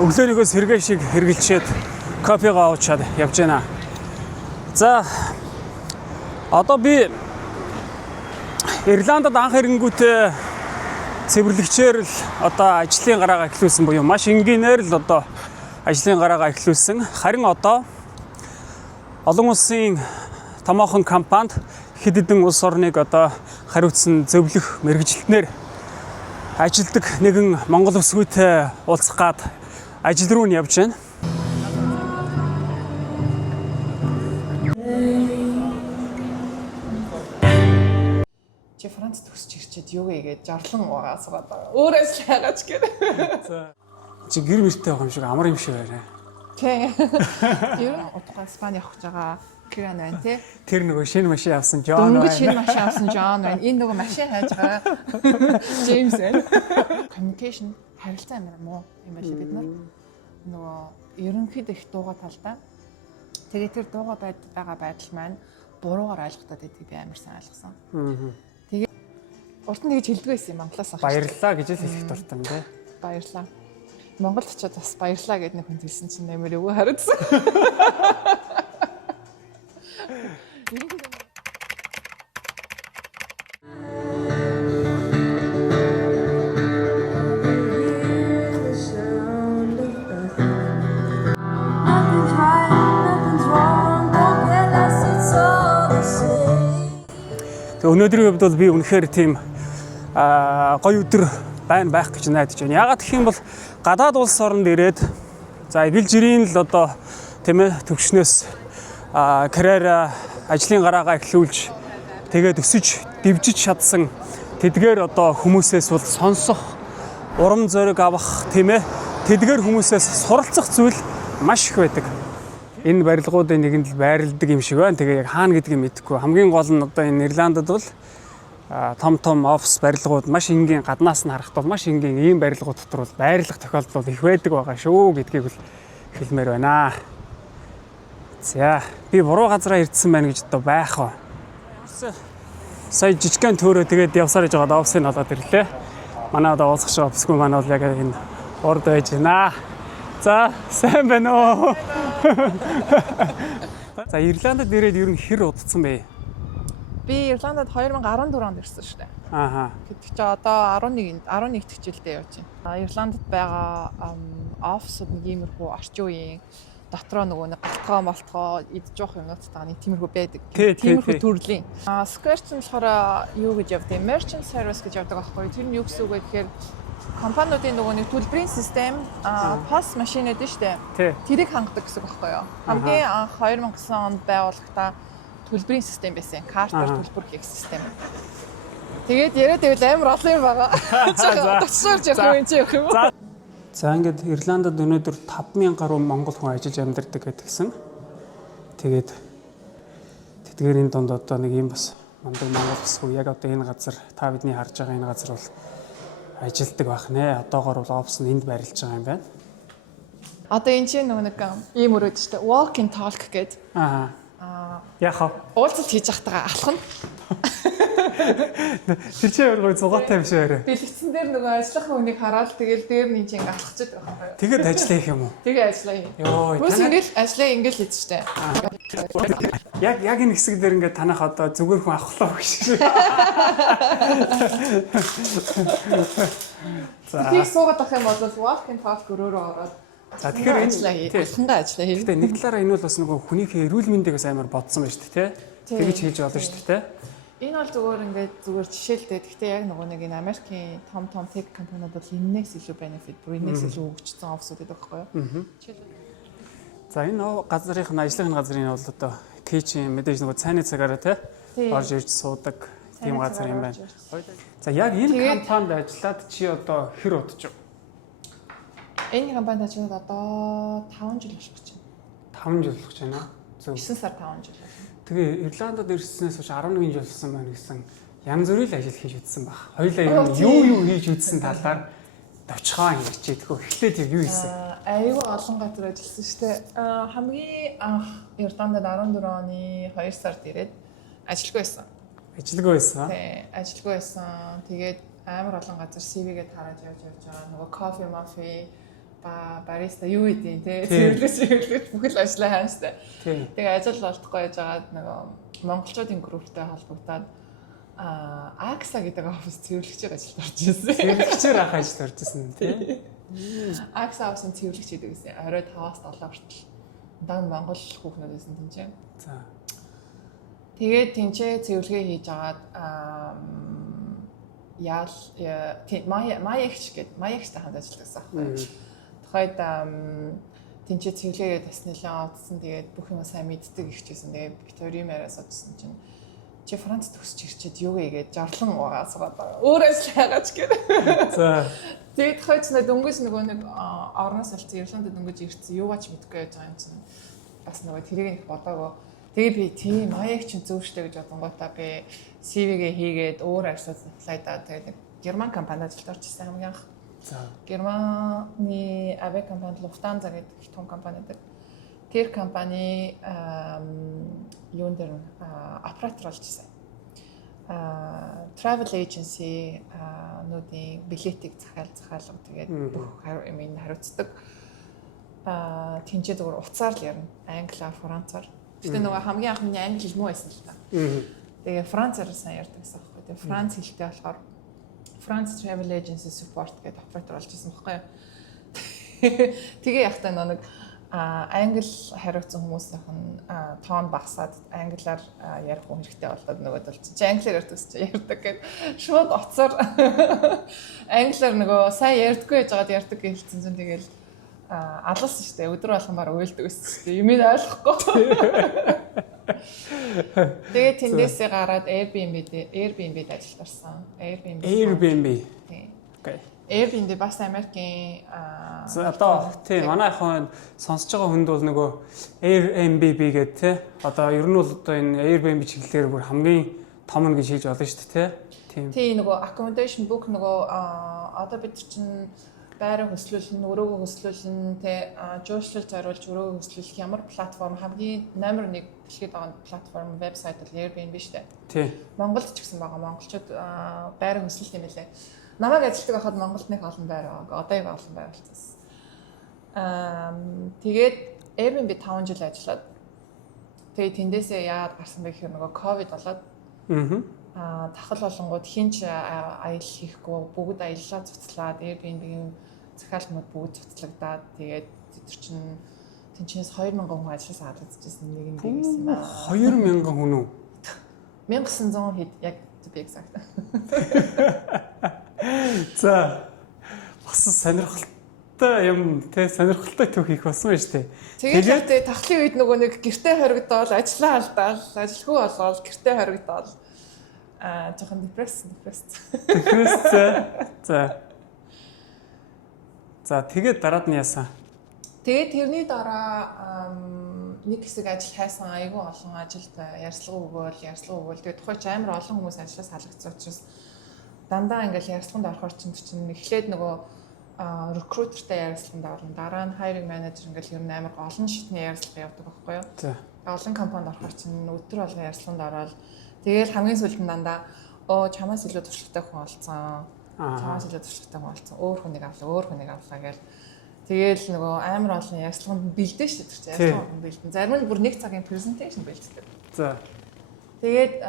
өглөөнийгөө сэргээ шиг хэргэлчээд кофегаа уучаад явж байна. За одоо би Ирландд анх ирэнгүүтээ цэвэрлэгчээр л одоо ажлын гараагаа эхлүүлсэн буюу маш энгийнээр л одоо ажлын гараагаа эхлүүлсэн. Харин одоо олон улсын томоохон компанид хэд хэдэн улс орныг одоо хариуцсан зөвлөх мэргэжилтнэр ажилдаг нэгэн монгол өсгүйтэй уулзах гад ажил руу нь явж байна. Чи Францд төгсч ирчээд юу ийгээд жарлан угаа суугаад байгаа. Өөрөөс л хайгаач гээд. За. Чи гэр мөртэй байгаа юм шиг амар юм шиг байна. Тий. Ер нь утга Испани явах гэж байгаа Киран байна тий. Тэр нөгөө шинэ машин авсан Жон байна. Дөнгөж шинэ машин авсан Жон байна. Энэ нөгөө машин хайж байгаа Джеймс байна. Communication харилцаа амар муу юм байна бид нар. Нөгөө ерөнхийдөө их дууга талдаа. Тэгээд тэр дууга байгаа байдал маань буруугаар ойлгогдоод байдгийг би амар сайн ойлгосон. Тэгээд урд нь тэгж хэлдэг байсан юм Монголоос авах. Баярлалаа гэж л хэлэх дуртай юм тий. Баярлалаа. Монголд очиод бас баярлалаа гэдэг нэг хүн хэлсэн чинь нэмэр өвөө харагдсан. Өнөөдрийн хувьд бол би үнэхээр тийм гоё өдөр байх гэж найдаж байна. Яагаад гэх юм бол гадаад улс оронд ирээд за эгэл жирийн л одоо тийм ээ төвчнөөс карьераа ажлын гараагаа эхлүүлж тэгээд өсөж дэвжиж чадсан тэдгээр одоо хүмүүсээс бол сонсох, урам зориг авах тийм ээ тэдгээр хүмүүсээс суралцах зүйл маш их байдаг. Энэ барилгуудын нэгэнд л байрладаг юм шиг байна. Тэгээ яг хаана гэдгийг мэдэхгүй. Хамгийн гол нь одоо энэ Ирландд бол том офис барилгууд маш энгийн гаднаас нь харахад бол маш энгийн ийм барилгууд дотор бол байрлах тохиолдол их байдаг байгаа шүү гэдгийг л хэлмээр байна. За би буруу газараа ирдсэн байна гэж одоо байх уу. Сая жижигхэн төөрөө тэгээд явсаар гэж байгаа офисыг олоод ирлээ. Манай одоо уулзах шиг офисгүй манай бол яг энэ урд байж байна. За сайн байна уу? За Ирландд ирээд ер нь хэр удацсан бэ? Би Ирландд 2014 онд ирсэн шүү дээ. Ааха. Гэтэл чи одоо 11 дэх жилдээ явж байна. Ирландд байгаа офисууд нэг иймэрхүү орчин үеийн дотроо нөгөө нэг галтгоо идж явах юмнуудтай нэг тиймэрхүү байдаг. Тиймэрхүү төрлийн. Square чинь болохоор юу гэж явдаг? Merchant service гэж явдаг аахгүй. Тэр нь юу гэсэн үг вэ гэхээр компаниудын нөгөө нэг төлбөрийн систем POS машин гэдэг шүү дээ. Тэрийг хангадаг гэсэн үг байхгүй юу? Хамгийн анх 2009 онд байгууллагатаа төлбөрийн систем байсан. Картаар төлбөр хийх систем. Тэгээд яриад байвал амар олон юм байгаа. Тасруулж явах юм чи явах юм уу? За ингээд Ирландд өнөөдөр 5000 гаруй монгол хүн ажиллаж амьдардаг гэдгсэн. Тэгээд тэдгээрийн донд одоо нэг юм бас мундаг монгол хэсгүү яг одоо энэ газар та бидний харж байгаа энэ газар бол ажилдаг байх нэ. Одоогоор бол офис нь энд байрлаж байгаа юм байна. Одоо энэ чинь нэг ийм өрөөд шүү дээ. Walk and talk гэдэг. Яхаа. Уулзалт хийж явахдаа алах нь. Тэр чинь өөрөө зугаатай юм шиг арай. Бэлэгцэн дээр нөгөө ажиллах хүнийг хараад тэгэл дээр нь чинь ингээ алхах гээд байгаа юм. Тэгээд ажиллаа их юм уу? Тэгээ ажиллаа юм. Йоо. Бүс ингээл ажиллаа ингээл хийж штэ. Яг энэ хэсэг дээр ингээ танах одоо зүгээр хүн авахлаа гэж шиг. За. Тийг суугаад авах юм бол walk and talk өрөөрөө ороод. За тэгэхээр энэ алхангаа ажиллаа хий. Гэтэ нэг талаараа энэ бол бас нөгөө хүнийхээ эрүүл мэндээс амар бодсон байна шүү дээ, тий? Тэгэж хийж болно шүү дээ, тий? Энэ бол зүгээр жишээлтэй. Гэхдээ яг нөгөө нэг энэ Америкийн том тех компаниуд бол энэс илүү benefit, энэс илүү өгчсөн офсууд байдаг байхгүй юу? За энэ газрын ажлын газрын бол одоо kitchen мэдээж нөгөө цайны цагаараа тий орж ирж суудаг тийм газар юм байна. За яг энэ компанид ажиллаад чи одоо хэр удаж вэ? Энэ компанид ажиллаад одоо 5 жил болох гэж байна. 5 жил болох гэж байна. 9 сар 5 жил. Тэгээ Ирландд ирснээс хойш 11 жил болсон байна гэсэн янз бүрийн ажил хийж үзсэн баг. Хоёулаа юу хийж үзсэн талаар товчхон ярьчихэд эхлээд юу хийсэн? Аюу олон газар ажилласан шүү дээ. Хамгийн анх Ирландд 14 оны 2 сард ирээд ажилгүй байсан. Ажилгүй байсан. Тий, ажилгүй байсан. Тэгээд амар олон газар CV-гээ тараад явж байгаа. Нөгөө кофе, мафи бариста юу гэдгийг те цэвэрлэж бүх л ажлаа хааштай. Тэгээ ажил олдохгүй яж байгаа нөгөө монголчуудын групптэй холбогдоод Акса гэдэг офис цэвэрлэгчээр ажилд орж ирсэн. Цэвэрлэгчээр ах ажилд орж ирсэн тийм. Акса офисын цэвэрлэгч гэдэг гэсэн. Орой 5-7 хүртэл. Дан Монгол хүүхнүүд байсан тэнцээ. За. Тэгээд тэнцээ цэвэрлэгээ хийж агаад Маягч гэдэг Маягчтай хамт ажилласан байхгүй. Тухайд тэнцээ цэвэрлэгээ бас нэлээд одсон. Тэгээд бүх юм сайн мэддэг ихчээсэн. Тэгээд Викторийн яриас одсон чинь чи Францд төсч ирчээд юу гэгээд жарлан угаасгаад байгаа. Өөр ажил хайгаач гэдэг. За. Тэгээд хойч дөнгөж нөгөө нэг орноос олцсон Ирландд дөнгөж ирсэн юугаач мэдгүй байж байгаа юм чинь. Бас нөгөө тэрийг их бодоагүй. Тэгээ би тийм Маягч зөв штэ гэж бодонгоотаа би CV-гээ хийгээд өөр ажлууд аплайдаа тэгээд Герман компанид ажилд орж ирсэн хамгийн анх. За. Германы авиа компани Lufthansa гэдэг их том компани байдаг. Тэр компани юунд дэр оператор болж ирсэн. Travel agency нүүдийн билетийг захиалга тэгээд бүх юм хариуцдаг. Тэнцээ зүгээр уцаар л ярина. Англиар, францаар. Гэтэ нөгөө хамгийн анх миний англи хэл муу байсан л та. Тэгээ францаар сайн ярьдаг гэсэн байхгүй. Тэгээ франц хэлтэй болохоор France Travel Agency Support гэдэг оператор болж ирсэн байхгүй. Тэгээ яхтай нэг англи хариуцсан хүмүүсийнх нь тоон багасаад англиар ярих хэрэгтэй болоод нөгөөд бол чи англиар ярьдаг гэд шууд оцоор англиар нөгөө сайн ярьдаггүй гэж байгаад ярьдаг хэлсэн чинь тэгэл алалсан шүү дээ. Өдөр болгон бараг уйлдаг байсан шүү дээ. Юмыг ойлгохгүй. Тэгээ тэндээсээ гараад Airbnb-д ажилд орсон. Airbnb. Окей. Airbnb бас Америкийн одоо тийм манай хон сонсож байгаа хүнд бол нөгөө Airbnb гэдэг тий. Одоо ер нь бол одоо энэ Airbnb чиглэлээр бүр хамгийн том нь гэж хэлж болно шүү дээ тий. Тийм нөгөө accommodation book нөгөө одоо бид чинь байраа хөслүүлнэ, өрөөгөө хөслүүлнэ, тий жуулчлал зориулж өрөөгөө хөслүүлэх ямар платформ хамгийн номер 1 дэлхийд байгаа платформ вебсайт бол Airbnb шүү дээ. Тий. Монголд ч гэсэн байгаа. Монголчууд байраа хөслөлт юм лээ. Намайг ажилтдаг байхад Монголд нэг олон байр байгаа. Одоо яг олон байр болчихсон. Тэгээд Airbnb 5 жил ажиллаад тэгээд тэндээсээ яагаад гарсан бэ гэхээр нөгөө ковид болоод тахал болонгууд хинч аялал хийхгүй бүгд аяллаа цуцлаад Airbnb-ийн захиалгууд бүгд цуцлагдаад тэгээд тэр чинь тэнцээс 2000 хүн ажилласаа хаалгацчихсан нэг юм байсан байна. 2000 хүн үү? 1900 хэд яг to be exact. За бас сонирхолтой юм те сонирхолтой төв хийх болсон байж тээ. Тэгээд тахлын үед нөгөө нэг гэртээ хоригдоод ажиллаа алдаал ажилгүй болоод гэртээ хоригдоод жоохон депресс. За тэгээд дараад нь яасан? Тэгээд тэрний дараа нэг хэсэг ажил хайсан айгүй олон ажилд ярьцлага өгөөл тэгээд тухайч амар олон хүмүүс ажлаас халагдсан учраас дандаа ингээл ярилцлаганд орохоор чинь эхлээд нөгөө recruiter-тай ярилцлаганд орно. Дараа нь hiring manager ингээл ер нь амар олон шатны ярилцлага явдаг байхгүй юу? Олон компанид орохоор чинь өдөр болгон ярилцлаганд ороод тэгээл хамгийн сүүлд нь дандаа чамаас илүү туршлагатай хүн олцсон. Чамаас илүү туршлагатай хүн олцсон. Өөр хүнийг авлаа гэл тэгээл нөгөө амар олон ярилцлаганд бэлдэн шүү дээ. Ярилцлаганд бэлдэн. Зарим нь бүр 1 цагийн presentation бэлддэг. За. Тэгээд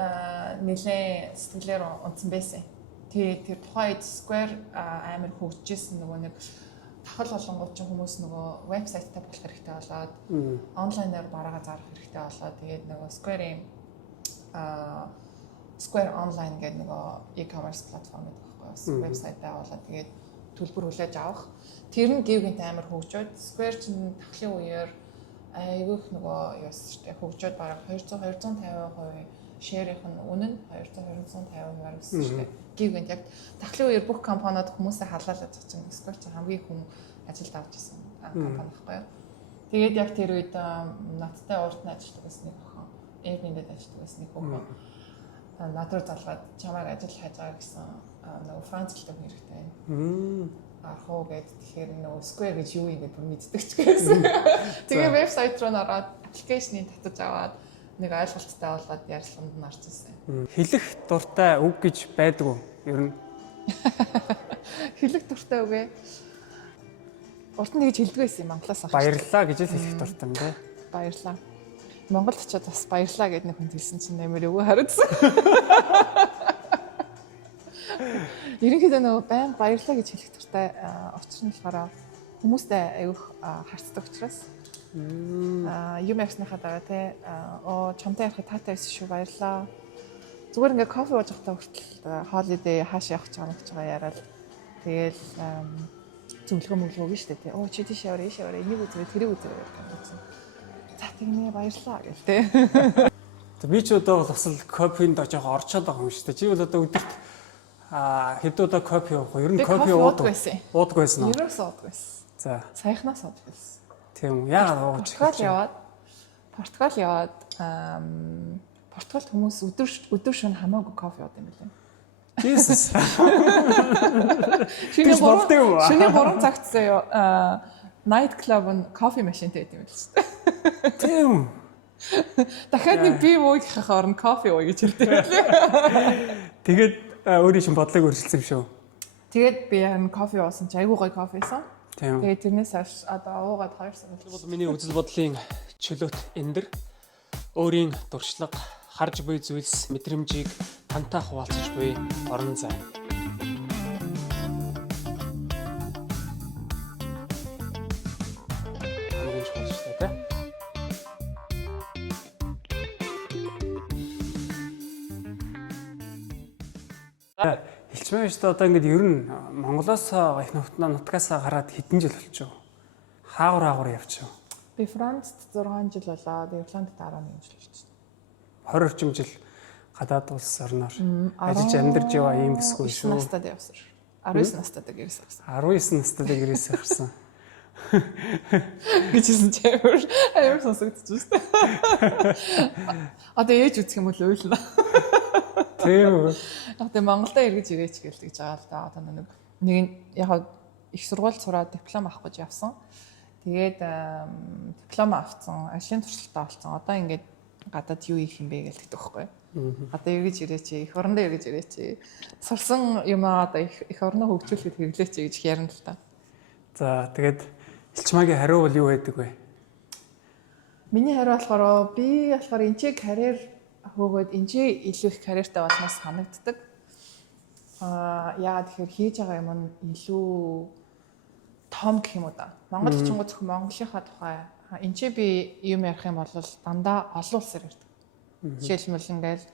нэлээ сэтгэлээр унтсан байсан. Тэр тухайд Square амар хөгжижсэн нөгөө нэг тахал болонгууд ч хүмүүс нөгөө вебсайттай болох хэрэгтэй болоод онлайнаар бараагаа зарах хэрэгтэй болоод тэгээд нөгөө Square-ийн Square Online гэдэг нөгөө e-commerce платформ гэдэг байхгүй вебсайт байгуулаад тэгээд төлбөр хүлээж авах. Тэр нь гівгэнт амар хөгжөөд Square чинь тахлын үеэр айгүйх нөгөө яасан шүү дээ хөгжөөд бараг 250% шеэрийнх нь үнэн 250% гэсэн шүү дээ. Гівгэнт яг тахлын үеэр бүх компаниуд хүмүүсээ халаалаад зочин Square чинь хамгийн хүн ажилд авч ирсэн компани байхгүй юу. Тэгээд яг тэр үед надтай урд нь ажилладаг байсан нэг охин Airbnb-д ажилладаг байсан нэг охин над руу залгаад чамайг ажил хайж байгаа гэсэн нөгөө Франц хэлтэй хүн хэрэгтэй байна. Архуу гэдэг тэгэхээр нөгөө Square гэж юу юм бэ бүр мэддэг ч гэсэн. Тэгээ вебсайт руу ороод аппликейшнийг татаж аваад нэг ойлголттой болоод ярилцлаганд нь орж ирсэн. Хэлэх дуртай үг гэж байдаг уу? Ер нь хэлэх дуртай үг ээ. Урд нь тэгж хэлдэг байсан юм Монголоос авах. Баярлалаа гэж л хэлэх дуртай юм тий. Баярлалаа. Монголд очиод бас баярлалаа гэдэг нэг хүн хэлсэн чинь нэмэр өвөө харагдсан. Ерөнхийдөө нөгөө байн баярлалаа гэж хэлэх дуртай учир нь болохоор хүмүүстэй аюух харцдаг учраас юм ярьсныхаа дараа те чамтай ярих таатай байсан шүү баярлалаа. Зүгээр ингээ кофе ууж байхдаа хүртэл holiday хаашаа явах гэж байгаа яриад тэгэл зөвлөгөө өгнө шүү дээ те. Чи тийш яваа энийг үзээ тэрийг үзээ гэсэн. За тэгнэ баярлалаа гэл те. Би ч одоо бол бас л кофенд жоохон орчоод байгаа юм шүү дээ. Чи бол одоо өдөрт хэд удаа кофе уух вэ? Ер нь кофе уудаг байсан уу? Ерөөс уудаг байсан. За. Саяхнаас уудаг байсан. Тийм үү. Яагаад ууж Португал яваад Португалд хүмүүс өдөр шөнө хамаагүй кофе уудаг юм билээ. Jesus. Шинэ 3 цагт заяа night club нь кофе машинтай байт юм л шүү дээ. Тийм. Дахиад нэг бие уугийнхаа орн кофе ууя гэж хэлдэг байлээ. Тэгээд өөрийн шин бодлыг өөрчилсөн юм шүү. Тэгээд би харин кофе уусан чи айгүй гоё кофесэн. Тийм. Тэгээд тэрнээс хойш одоо уугаад 2 сар бол миний үзэл бодлын чөлөөт эндэр өөрийн дуршлаг, харж буй зүйлс, мэдрэмжийг тантай хуваалцаж буй орон зай. Хамгийн чухал шүү дээ. Хэлчмээ шүү дээ одоо ингээд ер нь Монголоос их нутгаас гараад хэдэн жил болчихоо. Хаагур явчихав. Би Францд 6 жил болоод Ирландд 11 жил болчихсон. 20 орчим жил гадаад улс орноор ажиллаж амьдарч яваа юм бисгүй шүү. 19 настайд явсан. 19 настайд гэрээс гарсан. 19 настайд гэрээс гарсан. Гэжсэн чи амар сонсогдож байна. Одоо ээж үзэх юм бол уйлна. Тийм үү. Одоо Монголдо эргэж ирээч гэлж байгаа л да. Одоо нэг яг их сургууль сураад диплом авах гэж явсан. Тэгээд диплом авсан, ажлын туршлагатай болсон. Одоо ингээд гадаад юу хийх юм бэ гэж хэлдэг байхгүй. Одоо эргэж ирээч, их орондоо эргэж ирээч. Сурсан юм одоо их орноо хөгжүүлэхэд хэрэглээч гэж ярина л та. За тэгээд Элчмаагийн хариу бол юу байдаг вэ? Миний хариу болохоор би болохоор энэчээ карьер хөөгөөд энэчээ илүү их карьертай болноос санагддаг. Яагаад тэгэхээр хийж байгаа юм нь илүү том гэх юм уу да. Монгол чингүү зөвхөн Монголынхаа тухай энэчээ би юм ярих юм бол дандаа олон улсаар ярьдаг. Жишээлбэл ингээл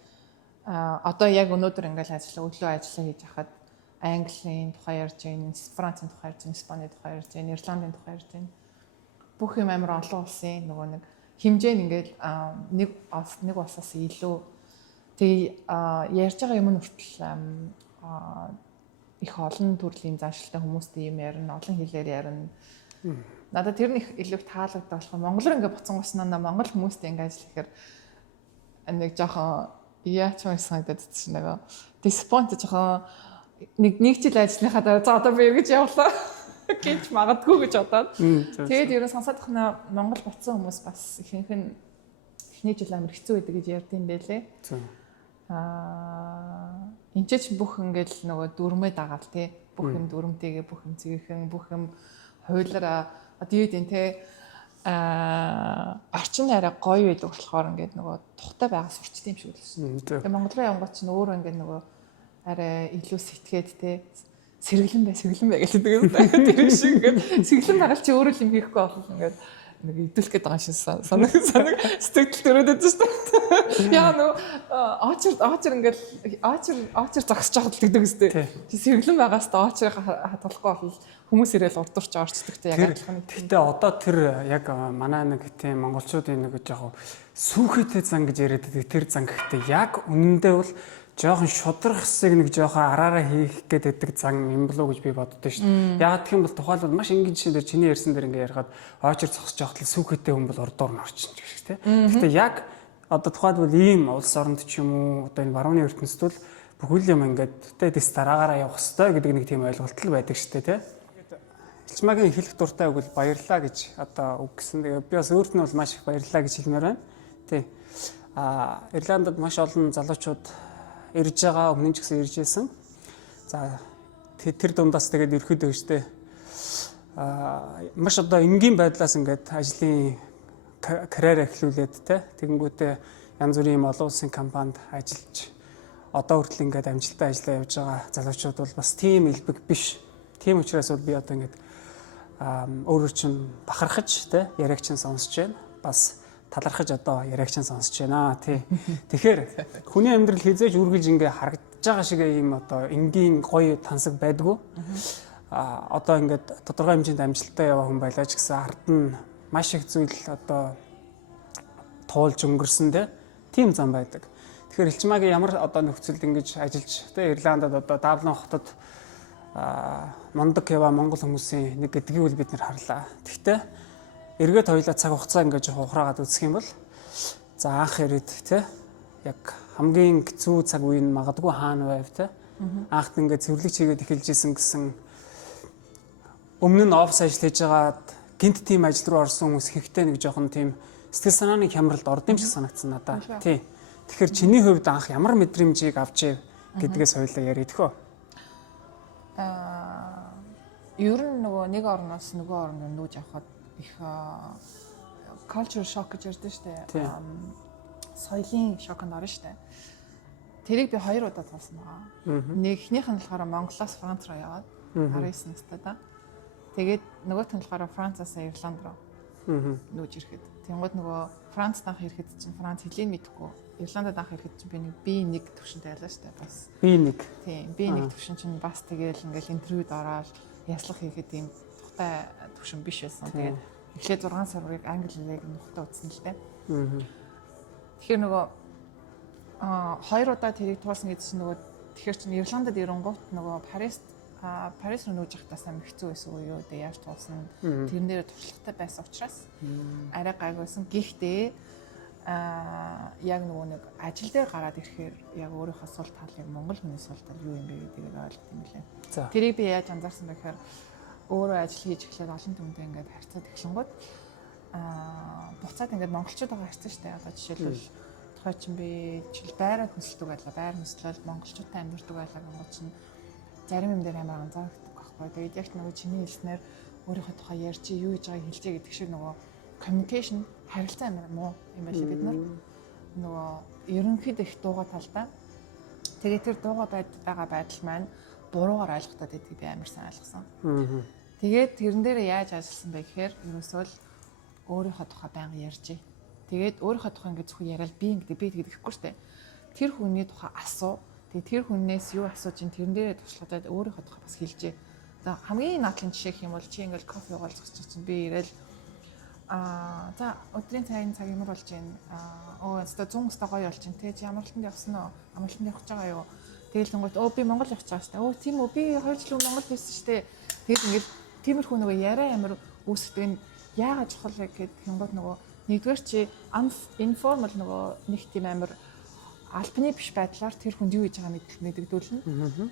одоо яг өнөөдөр ингээл өглөө ажиллаа хийж хахад Английн тухай ярьж байна, Францын тухай ярьж байна, Испаний тухай ярьж байна, Ирландын тухай ярьж байна. Бүх юм амар олон улсын нөгөө нэг хэмжээ нь ингээл нэг улсаас илүү тэг ярьж байгаа юм нь хүртэл их олон төрлийн заншилтай хүмүүстэй юм ярина, олон хэлээр ярина. Надад тэр нь их илүү таалагддаг болохоор монголоор ингээ буцан госноо монгол хүмүүстэй ингээ ажиллахаар нэг жоохон яач юм санагдаад чинь нэг диспонт жоохон нэг жил ажиллахаа дараа за одоо би эргэж явлаа гэж магадгүй гэж бодоод. Тэгээд ерөн сонсоод тахна Монгол буцсан хүмүүс бас ихэнх нь эхний жил амар хэцүү байдаг гэж ярьдсан байлээ. Энд ч бүх ингээл нөгөө дүрмээ дагаал тий. Бүх юм дүрмтэйгээ бүх юм цэвэрхэн бүх юм хуулиараа одоо юу гэдэг те орчин арай гоё байдаг болохоор ингээд нөгөө тухтай байгаа сурчт юм шиг үлсэн. Тэгээ Монгол руу явгоч нь өөрөө ингээд нөгөө арай илүү сэтгээд те сэргэлэн бай гэж хэлдэг. Тэр шиг ингээд сэргэлэн байгаа чи өөрөө л юм хийхгүй болох ингээд нэг идүүлэх гээд байгаа шин санаг сэтгэл төрөөд байсан шүү дээ. Яа нөгөө очир ингээд очир зогсож байгаа л гэдэг үстэй. Чи сэргэлэн байгаас та очир хатгалахгүй бол хүмүүс ирээл урдурч орцдогтэй яг адилхан. Гэхдээ одоо тэр яг манай нэг тийм монголчуудын нэг жоохон сүүхэтэй зан гэж яриад байдаг тэр зан гэхдээ яг үнэндээ бол жоохон шудрахсыг нэг жоохон араараа хийх гэдэг зан юм болов уу гэж би боддоо шүү дээ. Яг гэх юм бол тухайлбал маш энгийн жишээн дээр чиний ярьсан дээр ингээ ярихад очир зогсож явахад сүүхэтэй хүн бол урдуур нь орчин гэх шиг тийм. Гэхдээ яг одоо тухайлбал ийм улс оронд ч юм уу одоо энэ барууны ертөнцид бол бүхэл юм ингээд тэс дараагаараа явах хэрэгтэй гэдэг нэг тийм ойлголт л байдаг шүү дээ тийм. Элчмаагийн хэлэх дуртай үг бол баярлалаа гэж одоо үг гэсэн. Тэгээ би бас өөрт нь бол маш их баярлалаа гэж хэлмээр байна. Тий. Ирландд маш олон залуучууд ирж байгаа, өмнө нь ч гэсэн ирж байсан. За тэр дундаас тэгээд ерөөхдөө өштэй маш одоо энгийн байдлаас ингээд ажлын карьер эхлүүлээд те тэгэнгүүтээ янз бүрийн олон улсын компанид ажиллаж одоо хүртэл ингээд амжилттай ажиллаа явж байгаа залуучууд бол бас тийм элбэг биш. Тийм учраас бол би одоо ингээд өөрөө чинь бахархаж те яриаг чинь сонсож байна. Бас талархаж одоо яриаг чинь сонсож байна. Тий. Тэгэхээр хүний амьдрал хизээж үргэлж ингээ харагдаж байгаа шиг ийм одоо энгийн гоё тансаг байдгүй. Одоо ингээд тодорхой хэмжээнд амжилттай яваа хүн байлаа ч гэсэн ард нь маш их зүйл одоо туулж өнгөрсөн тийм зам байдаг. Тэгэхээр Элчмагийн ямар одоо нөхцөлд ингэж ажиллаж тэ Ирландад одоо Даблин хотод мондог яваа монгол хүмүүсийн нэг гэдгийг бол бид нэр харлаа. Тэгвэл эргээд хоёлаа цаг хугацаа ингэж ухраагаад үзэх юм бол за анх ирээд тэ яг хамгийн хэцүү цаг үе нь магадгүй хаана байв тэ анхд ингээд цэвэрлэг чигээд эхэлж исэн гэсэн өмнө нь офс ажил хийж байгаад гинт тим ажил руу орсон хүмүүс ихтэй нэг жоохон тийм сэтгэл санааны хямралд ордсон юм шиг санагдсан надаа. Тий. Тэгэхээр чиний хувьд анх ямар мэдрэмжийг авч ив гэдгээс хоёлаа яригдхөө. Ер нь нөгөө нэг орноос нөгөө орнд нүүж явхад их culture shock гэж ярьдэн штэ. Соёлын шоконд орно штэ. Тэрийг би 2 удаа туулсан байгаа. Нэгнийх нь болохоор Монголоос Франц руу яваад 19 настай да. Тэгээд нөгөөх нь болохоор Францаас Ирланд руу нүүж ирэхэд. Тэнгууд нөгөө Францд анх ирэхэд чинь Франц хэлийг мэдэхгүй. Ирландад анх ирэхэд чинь би нэг B1 төвшөнд байлаа штэ бас. B1. Тийм, B1 төвшин чинь бас тэгээл ингээл интервьюд ороод яслах хийхэд тийм тухтай төвшин биш байсан. Тэгээд эхлээд 6 сар үрийг англи хэлийг нухтай утсан л дээ. Тэгэхээр нөгөө 2 удаа тэрийг туулсан гэдэг чинь нөгөө тэгэхээр чинь Ирландад ирэнгуут нөгөө Парис руу нүүж явахдаа сайн хэцүү байсан уу юу дээ яаж туулсан тэрэн дээр туршлагатай байсан учраас арай гайгүйсэн. Гэхдээ яг нөгөө нэг ажил дээр гараад ирэхээр яг өөрийнхөө сул талыг монгол хүний сул тал юу юм бэ гэдгийг ойлгох юм лээ. Тэрийг би яаж анзаарсан бэ гэхээр өөрөө ажил хийж эхлээд олон түмтэй ингээд харьцаад эхлэнгууд буцаад ингээд монголчуудаа харьцсан шүү дээ. Одоо жишээлбэл тухай чинь би жишээл байраа хөсөлдөг байлаа. Байр хөслөл монголчуудтай амьдардаг байлаа гэх чинь зарим юм дээр амар анзаардаг байхгүй. Тэгээд яг нөгөө чиний хэлснээр өөрийнхөө тухай ярьж юу гэж байгааг хэлжээ гэдэг шиг нөгөө communication харилцаа амар муу юм байлаа бид нар. Нөгөө ерөнхийдөө их дууга талдаа. Тэгээд тэр дууга байгаа байдал маань буруугаар ойлгохтаад байдгийг би амар сайн ойлгосон. Тэгээд тэрэн дээр яаж ажилласан бэ гэхээр ерөөсөө л өөрийнхөө тухай байнга ярьж. Тэгээд өөрийнхөө тухай ингээд зөвхөн яриад би гэхгүй штэ. Тэр хүний тухай асуу. Тэгээд тэр хүнээс юу асууж ин тэрэн дээрээ туршлагатай өөрийнхөө тухай бас хэлжээ. За хамгийн наадлын жишээ гэх юм бол чи ингээд кофе уулзах чинь би ирээл за өдрийн цагийн цаг ямар болж байна? Өстө 100 гоё болж байна. Тэ чи амралтанд явсан уу? Амралтанд явах гэж байгаа юу? Тэгэл тэнгуут би Монгол явах гэж байгаа штэ. Тийм үү би 2 жил Монгол байсан штэ. Тэгэл ингээд тиймэрхүү нөгөө яриа амар үүсдэг нь яагаад чухал вэ гэхэд тэнгуут нөгөө нэгдүгээр чи informal нөгөө нэг тийм амар албаны биш байдлаар тэр хүнд юу хийж байгааг мэддэгдүүлнэ.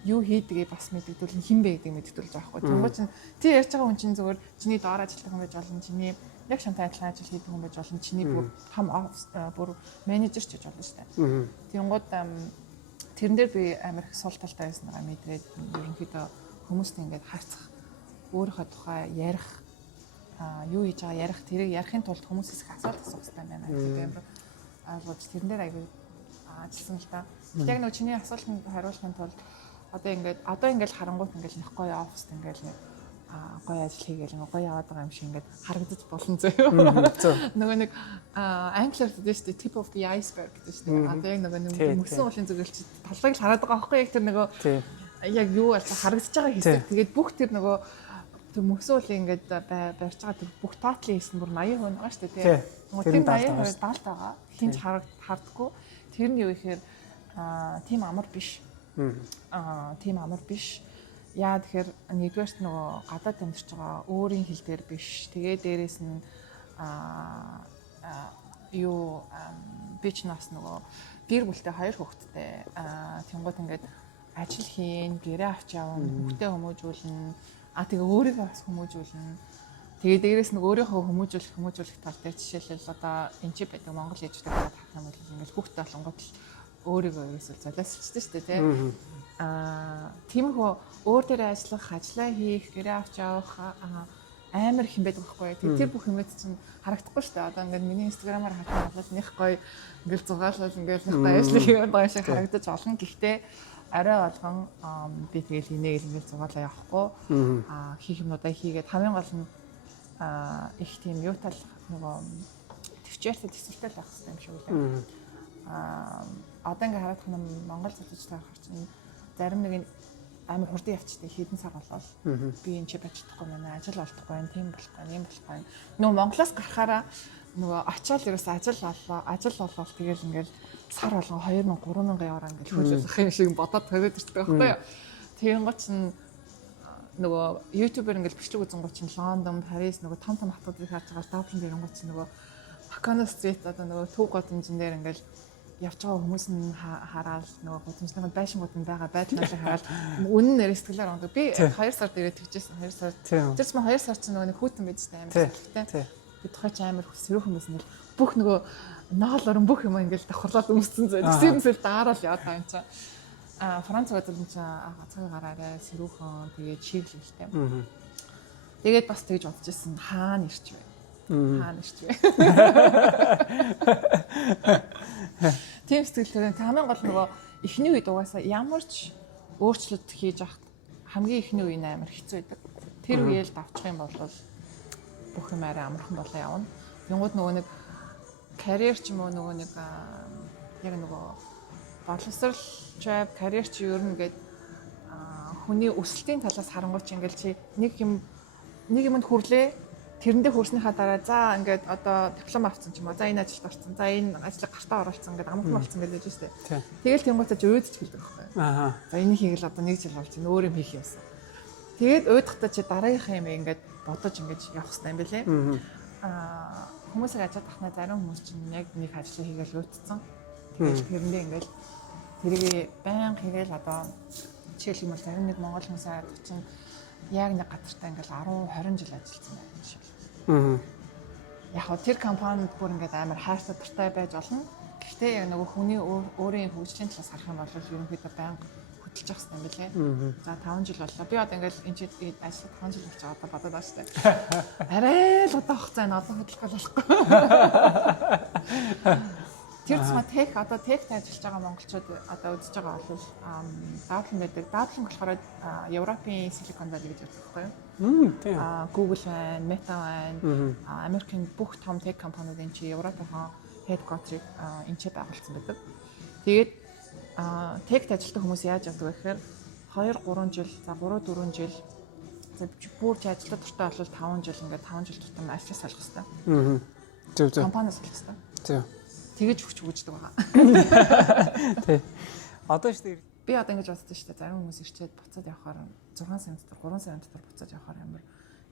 Юу хийдгээ бас мэддэгдүүлнэ. Хэн бэ гэдгийг мэддэгдүүлж байгаа байхгүй. Тэнгуут чинь тий ярьж байгаа хүн чинь зүгээр чиний доор ажилладаг хүн байж болно. Чиний яг шантай адилхан ажил хийдэг хүн байж болно. Чиний бүр том бүр менежер ч гэж болно шүү дээ. Тэнгуут тэрэн дээр би амар их сул талтай байснаа мэдрээд ерөнхийдөө хүмүүстэй ингээд харьцах, өөрийнхөө тухай ярих, юу хийж байгаа ярих, тэрийг ярихын тулд хүмүүсээс их асуулт асуух хэрэгтэй байна гэдэг амар ойлгож тэрэн дээр аягүй ажилласан л та. Яг нөгөө чиний асуултанд хариулахын тулд одоо ингээд харангуут ингээд нэг гоё оффист ингээд гоё ажил хийгээл гоё яваад байгаа юм шиг ингээд харагдаж болно зөө. Нөгөө нэг англиар гэдэг чинь tip of the iceberg гэдэг чинь одоо яг нөгөө мөсөн уулын зүгэл чи талбайг л хараад байгаа байхгүй яг тэр нөгөө яг юу болоо харагдаж байгаа хэсэг. Тэгээд бүх тэр нөгөө тэр мөсөн уулын ингээд барьж байгаа тэр бүх тоотлын хэсэг бүр 80% байгаа шүү дээ тий. Нөгөө тэр 80% даалт байгаа. Хинч хардггүй. Тэр нь юу ихээр тийм амар биш. Тийм амар биш. Яа тэгэхээр нэгдүгээрт нөгөө гадаад амьдарч байгаа өөрийн хэл дээр биш. Тэгээ дээрэс нь би ч нас нөгөө гэр бүлтэй 2 хүүхэдтэй. Тэнгууд ингээд ажил хийн, гэрээ авч явна, хүүхдээ хүмүүжүүлнэ. Тэгээ өөрийгөө бас хүмүүжүүлнэ. Тэгээ дээрэс нь өөрийнхөө хүмүүжүүлэх тал дээр жишээлбэл одоо энэ ч байдаг Монгол ээжтэй харах юм бол ингээд хүүхдээ болонгот л өөрийгөө ерөөсөө золиослчихдээ шүү дээ тий. Тиймэрхүү өөр дээр ажиллах, ажиллаа хийх, гэрээ авч явах амар их юм байдаг байхгүй. Тэгээ тэр бүх юмэд чинь харагдахгүй шүү дээ. Одоо ингээд миний инстаграмаар хатсан болоод нэх гоё ингээд зугаалал ингээд нэх гоё ажил хийгээд байгаа шиг харагдаж олон. Гэхдээ арай болгон би тэгэл инээл ингээд зугаалаа явахгүй. Хийх юмудаа хийгээд хамгийн гол нь их тийм юу тал нөгөө төвчээртэй төсөлтэй байх хэрэгтэй юм шиг үлээ. Одоо ингээд хараад хана Монгол залуучууд харах чинь зарим нэг амар хурдан явчихдээ хэдэн сар болол би энэ ч байж чадахгүй байна, ажил олдохгүй байна, тийм болохгүй, юм болохгүй. Нөгөө Монголоос гарахаараа нөгөө очиод ерөөс ажил болол тэгэл ингээл сар болгон 2000 3000 евро ингээл хөлөөлөх юм шиг бодоод тавиад ирдэг байхгүй юу. Тийм гоч нь нөгөө ютубер ингээл бичлэг үзэн гоч нь Лондон, Парис нөгөө том хотуудыг харж байгаа Дублин гэх гоч нөгөө O'Connell Street одоо нөгөө төв годомжин дээр ингээл явж байгаа хүмүүс нь хараад нөгөө гудамжны байшингууд нь байгаа байдлаа хараад үнэн нэр сэтгэлээр ондог. Би 2 сард ирээд тэгжсэн 2 сар. Тэрс мөн 2 сар чинь нөгөө хүүтэн байжтай амар сэтгэлтэй. Би тухай ч амар сөрөөх хүмүүс нь бүх нөгөө ноолорон бүх юм ингээл давхарлаад өмссөн зөө. Тэсэрнсэл даарал яваад байгаа юм чинь. Франц газар нь гацгаа гараарай сөрөөхөн тэгээд шийглэлтэй. Тэгээд бас тэгж бодож ирсэн хаана ирч вэ? Хаана ирч вэ? Тийм сэтгэлтэй хамгийн гол нөгөө эхний үед угаасаа ямар ч өөрчлөлт хийж авах хамгийн эхний үе амар хэцүү байдаг. Тэр үеэл давчих юм бол бүх юм арай амархан болоо явна. Тэнгууд нөгөө нэг карьер ч юм уу нөгөө нэг яг нөгөө боловсрал job карьер чи ер нь ингээд хүний өсөлтийн талаас харангуйч ингээл чи нэг юмд хүрлээ тэрэндээ хүрснийхаа дараа за ингээд одоо диплом авсан ч юм уу за энэ ажилд орсон за энэ ажлыг гартаа оруулсан ингээд амархан болсон гэж байж штэ. Тэгэл тэнгуутаж өөдөж хэлдэг байхгүй. За энийг хийгээл одоо 1 жил болж энэ өөр юм хийх юмсан. Тэгээд өөдөхтөө чи дараагийнхаа юм ингээд бодож ингээд явах хэрэгтэй юм билэ. Хүмүүсийг ажаад тахнаа зарим хүмүүс чинь яг нэг ажлыг хийгээл өөдцсөн. Тэгээд тэрэндээ ингээд тэрийг баян хийгээл одоо жишээлх юм бол зарим нэг монгол хүмүүс аваад чинь яг нэг газартаа ингээл 10 20 жил ажилласан байх шиг. Яг хөө тэр компанид бүр ингээд амар хайртай дуртай байж болно. Гэхдээ яг нөгөө хүний өөрийн хөгжлийн талаас харах юм бол ерөнхийдөө байнга хөдөлж явах хэрэгтэй юм билээ. За 5 жил боллоо. Би одоо ингээд энэ чинь ажил 5 жил болж байгаа одоо бодоод байна шүү дээ. Арай л удаах цаа энэ одоо хөдлөх болохгүй. Тэр цэма тех ажиллаж байгаа монголчууд одоо үзэж байгаа бол Dublin байдаг. Dublin болохоор Европын Silicon Valley гэж байдаг байхгүй юу? Тийм. Google байна, Meta байна. Америкийн бүх том тех компаниудын чи Европынхаа headquarter-ыг энэ ч байгуулсан байдаг. Тэгээд техт ажилладаг хүмүүс яаж яадаг вэ гэхээр 2 3 жил, за 3 4 жил за бүр ч ажиллах дуртай бол 5 жил ингээд 5 жил тутам ажлаас салах хэрэгтэй. Зөв. Компаниас салах хэрэгтэй. Зөв. Тэгэж хөгждөг байгаа. Тий. Одоо шүү дээ. Би одоо ингэж бодсон шүү дээ. Зарим хүмүүс ирчээд буцаад явахаар 6 сая дотор 3 сая дотор буцаад явахаар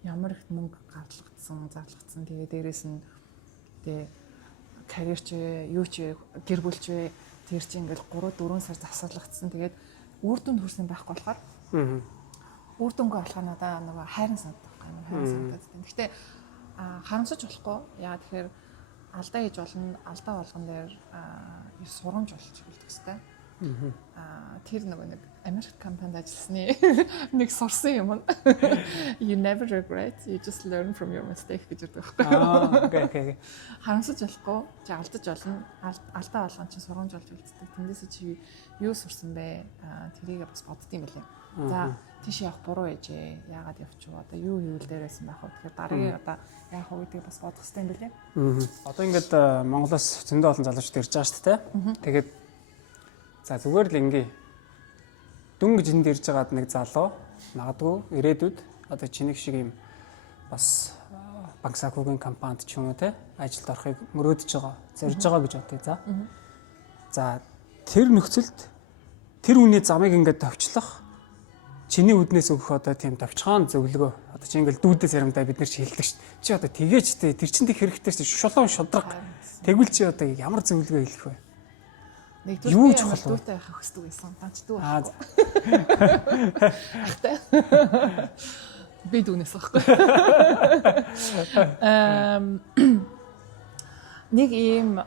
ямар их мөнгө зарлагдсан. Тэгээ дээрэс нь тэгээ карьер ч юу ч гэр бүл ч тэр чинь ингээл 3 4 сар засаалгдсан. Тэгээд үр дүнд хүрсэн байхгүй болохоор үр дүнгээ болохоор надаа нөгөө хайрын санагдах юм. Хайрын санагдаад. Гэхдээ харамсаж болохгүй. Яа тэгэхээр алдаа хийж болно. Алдаа болгон дээр сурамж болж үлдэх хэвээр. Тэр нөгөө нэг Америк компанид ажилласны нэг сурсан юм. You never regret, you just learn from your mistake гэж ярьдаг байхгүй. Окей. Харамсаж болохгүй. Чи алдаж болно. Алдаа болгон чинь сурамж болж үлддэг. Тэндээсээ чи юу сурсан бэ? Тэрийг бас боддсон юм байна. За тийш явах буруу ээжээ. Яагаад явчих вэ? Одоо юу хийвэл дээрээсэн байх вэ? Тэгэхээр дараагийн одоо яах вэ гэдгийг бас бодох хэрэгтэй юм байна. Одоо ингээд Монголоос зөндөө олон залуучууд ирж байгаа шүү дээ. Тэгээд за зүгээр л ингээ дүнг жинд ирж байгаад нэг залуу магадгүй ирээдүйд одоо чиний шиг юм бас банк санхүүгийн компанид ч юм уу те ажилд орохыг мөрөөдөж байгаа, зорж байгаа гэж бодъё. За тэр нөхцөлд тэр хүний замыг ингээд товчлох чиний үднээс өгөх одоо тийм товчхон зөвлөгөө одоо чи ингээл дүүдээс ярамдаа бид нар чи хэлдэг шүү. Чи одоо тгийж те тэр чин тэг хэрэгтэй шулуун шудраг тэгвэл чи одоо ямар зөвлөгөө хэлэх вэ? Юу ч холбоотой байх хөсдөг байсан. Танчдаг байх. Ахтай. Би дүүнээс байхгүй. Нэг ийм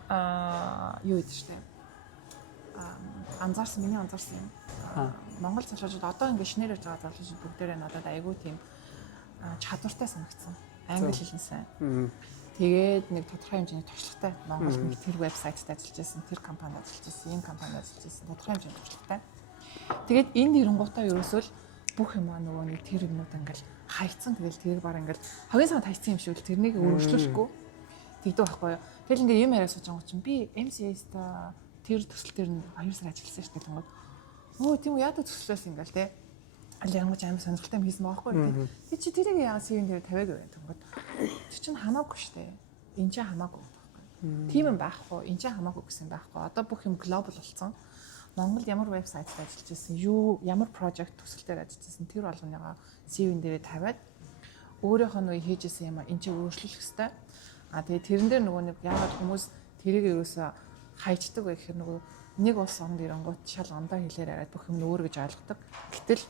юу гэдэг штэ. Миний анзаарсан юм. Монгол залуучууд одоо ингэ шинээр явж байгаа залуучууд бүгдээрээ надад айгүй тийм чадвартай санагдсан. Англи хэлний сайн. Тэгээд нэг тодорхой хэмжээний туршлагатай. Монголд нэг тэр вебсайтад ажиллаж байсан, тэр компанид ажиллаж байсан, энэ компанид ажиллаж байсан. Тодорхой хэмжээний туршлагатай. Тэгээд энэ нэрэнгуутаа ерөөсөө бүх юм нөгөө нэг тэр юмнууд ингээл хайцсан. Тэгэл тэрийг баг ингээл хогийн санд хайцсан юм шиг л тэрнийг өөрчлөхгүй тэгдэг байхгүй юу. Тэгэл ингээ юм яриа сууж байгаа чинь би MCS-та тэр төсөл дээр нь 2 сар ажилласан шүү дээ. Өө тийм үү яадаг төслөөс ингээл те. Алиангаж амар сонирхолтой юм хийсэн байхгүй юу. Тэг чи тэрийг яагаад CV-н дээр тавиаг вэ гэнгүүт. Тэг чинь хамаагүй шүү дээ. Энд чинь хамаагүй байхгүй. Тийм юм байхгүй. Энд чинь хамаагүй гэсэн байхгүй. Одоо бүх юм глобал болсон. Монголд ямар вебсайтад ажиллаж байсан, ямар project төсөл дээр ажиллаж байсан тэр болгоныгаа CV-н дээрээ тавиад өөрийнхөө нөгөө хийжсэн юм энэ чинь өөрчлөх хэрэгтэй. Тэгээ тэрэн дээр нөгөө нэг яагаад хүмүүс тэрийг ерөөсөө хайчдаг вэ гэхээр нөгөө нэг улс орнд ирэнгүүт шал ондоо хэлээр яриад бүх юм өөр гэж ойлгодог. Гэтэл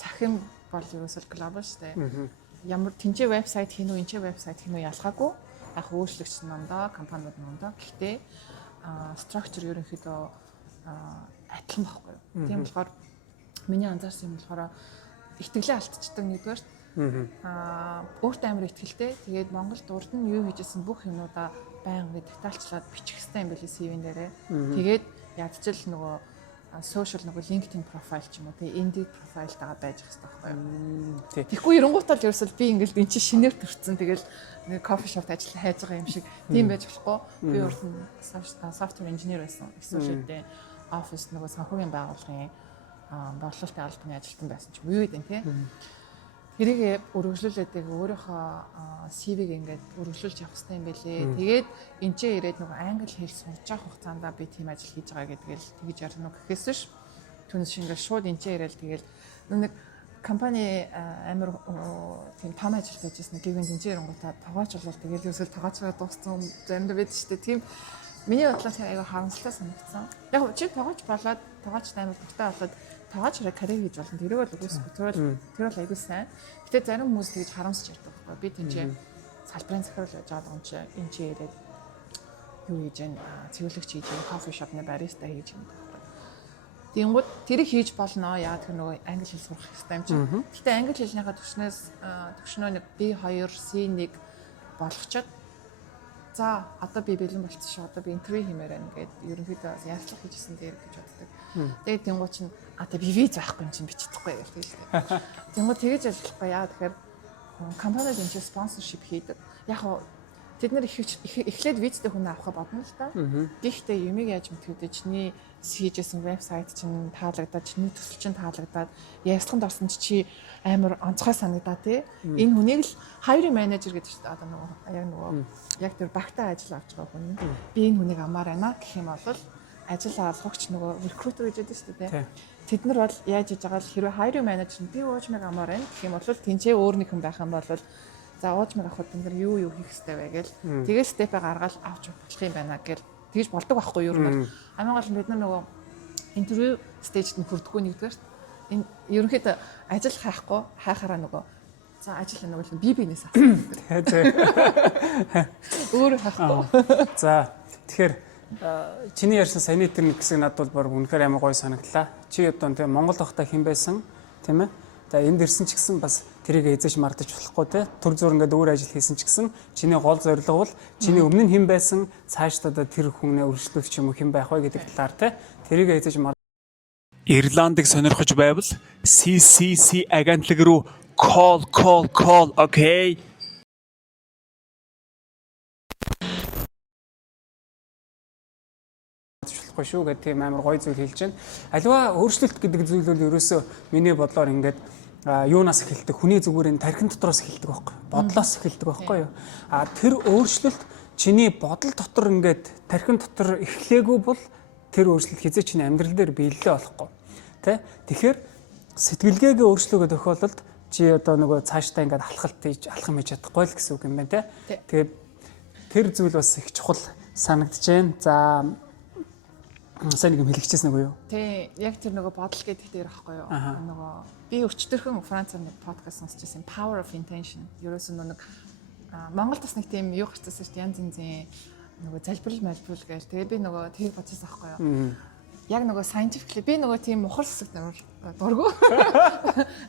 цахим бол ерөөсөө глобал шүү дээ. Ямар тэнцээ вебсайт хийнү, энэчээ вебсайт хийнү ялгаагүй. Яг өөрчлөгч нөндөө, компаниуд нөндөө. Гэхдээ structure ерөнхийдөө адилхан байхгүй юу. Тийм болохоор миний анзаарсан юм болохоор итгэлээ алдчихдаг нэгдүгээр. Өөртөө амар итгэлтэй. Тэгээд Монголд урд нь юу хийжсэн бүх юмудаа байнга детальчлаад бичих хэрэгтэй юм байли CV-н дээрээ. Тэгээд ядчил нөгөө social нөгөө LinkedIn профайл ч юм уу тэгээ Indeed профайлтайгаа байж хэрэгтэй байхгүй юу. Тэгэхгүй эренгуутал ерөөсөл би ингээл эн чинь шинээр төрсэн тэгэл нэг кофе шопт ажил хайж байгаа юм шиг тийм байж болохгүй. Би урд нь software engineer байсан. Associate office нөгөө санхүүгийн байгууллагын борлуулалтын албаны ажилтан байсан ч юу гэдэг тийм. Тэрийг өргөжлүүлээд өөрийнхөө CV-г ингээд өргөжлүүлж явах хэрэгтэй юм байлээ. Тэгээд энэ ч ирээд нөгөө англи хэл сурч явах хугацаанд би тийм ажил хийж байгаа гэдгээл тэгж ярина уу гэхээс ш. Түүнээс ингээд шууд энэ ч ирээл тэгээд нэг компани амар тийм том ажил хийжсэн нэг гівэн тэнцээ ирэнгуутаа тогооч болол тэгээд ерөөсөө тогоочроо дууссан заримдаа байдаг шүү дээ. Тийм миний бодлоос аяга харамсалтай санагдсан. Яг чи тогооч болоод тогооч амар дуртай болоод тогооч карьер хийж болно. Тэр бол үгүйсгүй. Тэр бол аягүй сайн. Гэтэ зарим хүмүүс тэгж харамсаж ярьдаг байхгүй. Би тэнцээ салбарын захирал байж байгаа юм чи энэ чи ирээд юу хийж гэн цэвэрлэгч хийж гэн кофе шопны бариста хийж гэн байхгүй. Тэнгууд тэрийг хийж болно. Яа тэр нөгөө англи хэл сурах хэрэгтэй юм чи. Гэтэ англи хэлнийхаа төвшнөө нэг B2, C1 болгочоод за одоо би бэлэн болчихсон шүү. Одоо би интервью хиймээр байна гэд ерөнхийдөө ярьцлага хийжсэн дээр гэж боддог. Тэгээд тэнгуү чинь тэг би виз байхгүй юм чинь би чадахгүй гэх тийм шүү дээ. Тэнгуү тэгэж ажиллахгүй яа тэгэхээр компаниуд энэ чинь спонсоршип хийдэг. Яг нь тэд нэр эхлээд визтэй хүн авахаа бодно л та. Гэхдээ юмыг яаж мэдхүүдээ чиний хийжсэн вебсайт чинь таалагдаад, чиний төсөл чинь таалагдаад, ярилцлаганд орсон чи амар онцгой санагдаа тий. Энэ хүнийг л hiring manager гэдэг чинь одоо нөгөө яг тэр багтаа ажил авч байгаа хүн. Би энэ хүнийг амаар байна гэх юм бол ажил олгогч нөгөө recruiter гэж байдаг шүү дээ. Тэд нар бол яаж хийж байгаа л хэрвээ hiring manager нь би уужмыг амаар байна гэх юм бол тэнцээ өөр нэг хүн байх юм бол за уужмыг авахд бид нар юу хийх хэрэгтэй вэ гээл тэгэл степээ гаргаад авч болох юм байна гэл тэгж болдог байхгүй юу юм. Хамгийн гол нь бид нар нөгөө интервью стейжд нь хүрдэггүй нэгдүгээр энэ ерөнхийдөө ажил хайхаараа нөгөө за ажил нөгөө би бинээс авах. Өөр хайхгүй. За тэгэхээр чиний ярьсан саяны тэр нэг хэсэг надад бол баг үнэхээр амар гоё санагдлаа. Чи одоо тийм Монгол байхдаа хэн байсан тийм ээ. За энд ирсэн ч гэсэн бас тэрийг эзэж мартаж болохгүй те. Төр зур ингээд өөр ажил хийсэн ч гэсэн чиний гол зорилго бол чиний өмнө нь хэн байсан цаашдаа тэр хүнээ өргөжлүүлэх юм уу хэн байх вэ гэдэг талаар те. Тэрийг эзэж Ирландыг сонирхож байвал CCC агентлаг руу call okay. Болохгүй шүү гэдэг тийм амар гоё зүйл хэлж байна. Аливаа өөрчлөлт гэдэг зүйл бол ерөөсөө миний бодлоор ингээд юунаас эхэлдэг хүний зүгээр энэ тархин дотроос эхэлдэг байхгүй бодлоос эхэлдэг байхгүй юу тэр өөрчлөлт чиний бодол дотор ингээд тархин дотор эхлээгүй бол тэр өөрчлөлт хизээ чиний амьдрал дээр биелэлээ болохгүй тий тэгэхээр сэтгэлгээгээ өөрчлөгөө тохиолдолд чи одоо нөгөө цаашдаа ингээд алхалт хийж алхам хийж чадахгүй л гэсэн үг юм байна тий тэгээд тэр зүйл бас их чухал санагдаж байна за сайн нэг юм хэлчихсэн нэг үү? Тий, яг тэр нөгөө бодол гэдэг дээр аахгүй юу? Нөгөө би өчтөрхөн Францаар нэг подкаст сонсчихсан Power of Intention. Ерөөсөн нэг Монголд бас нэг тийм юу гарцсан шүү дээ янз янзын нөгөө залбирал гээл. Тэгээ би нөгөө тэр бодсон аахгүй юу? яг нөгөө scientifically би нөгөө тийм мухар хэсэг дургу.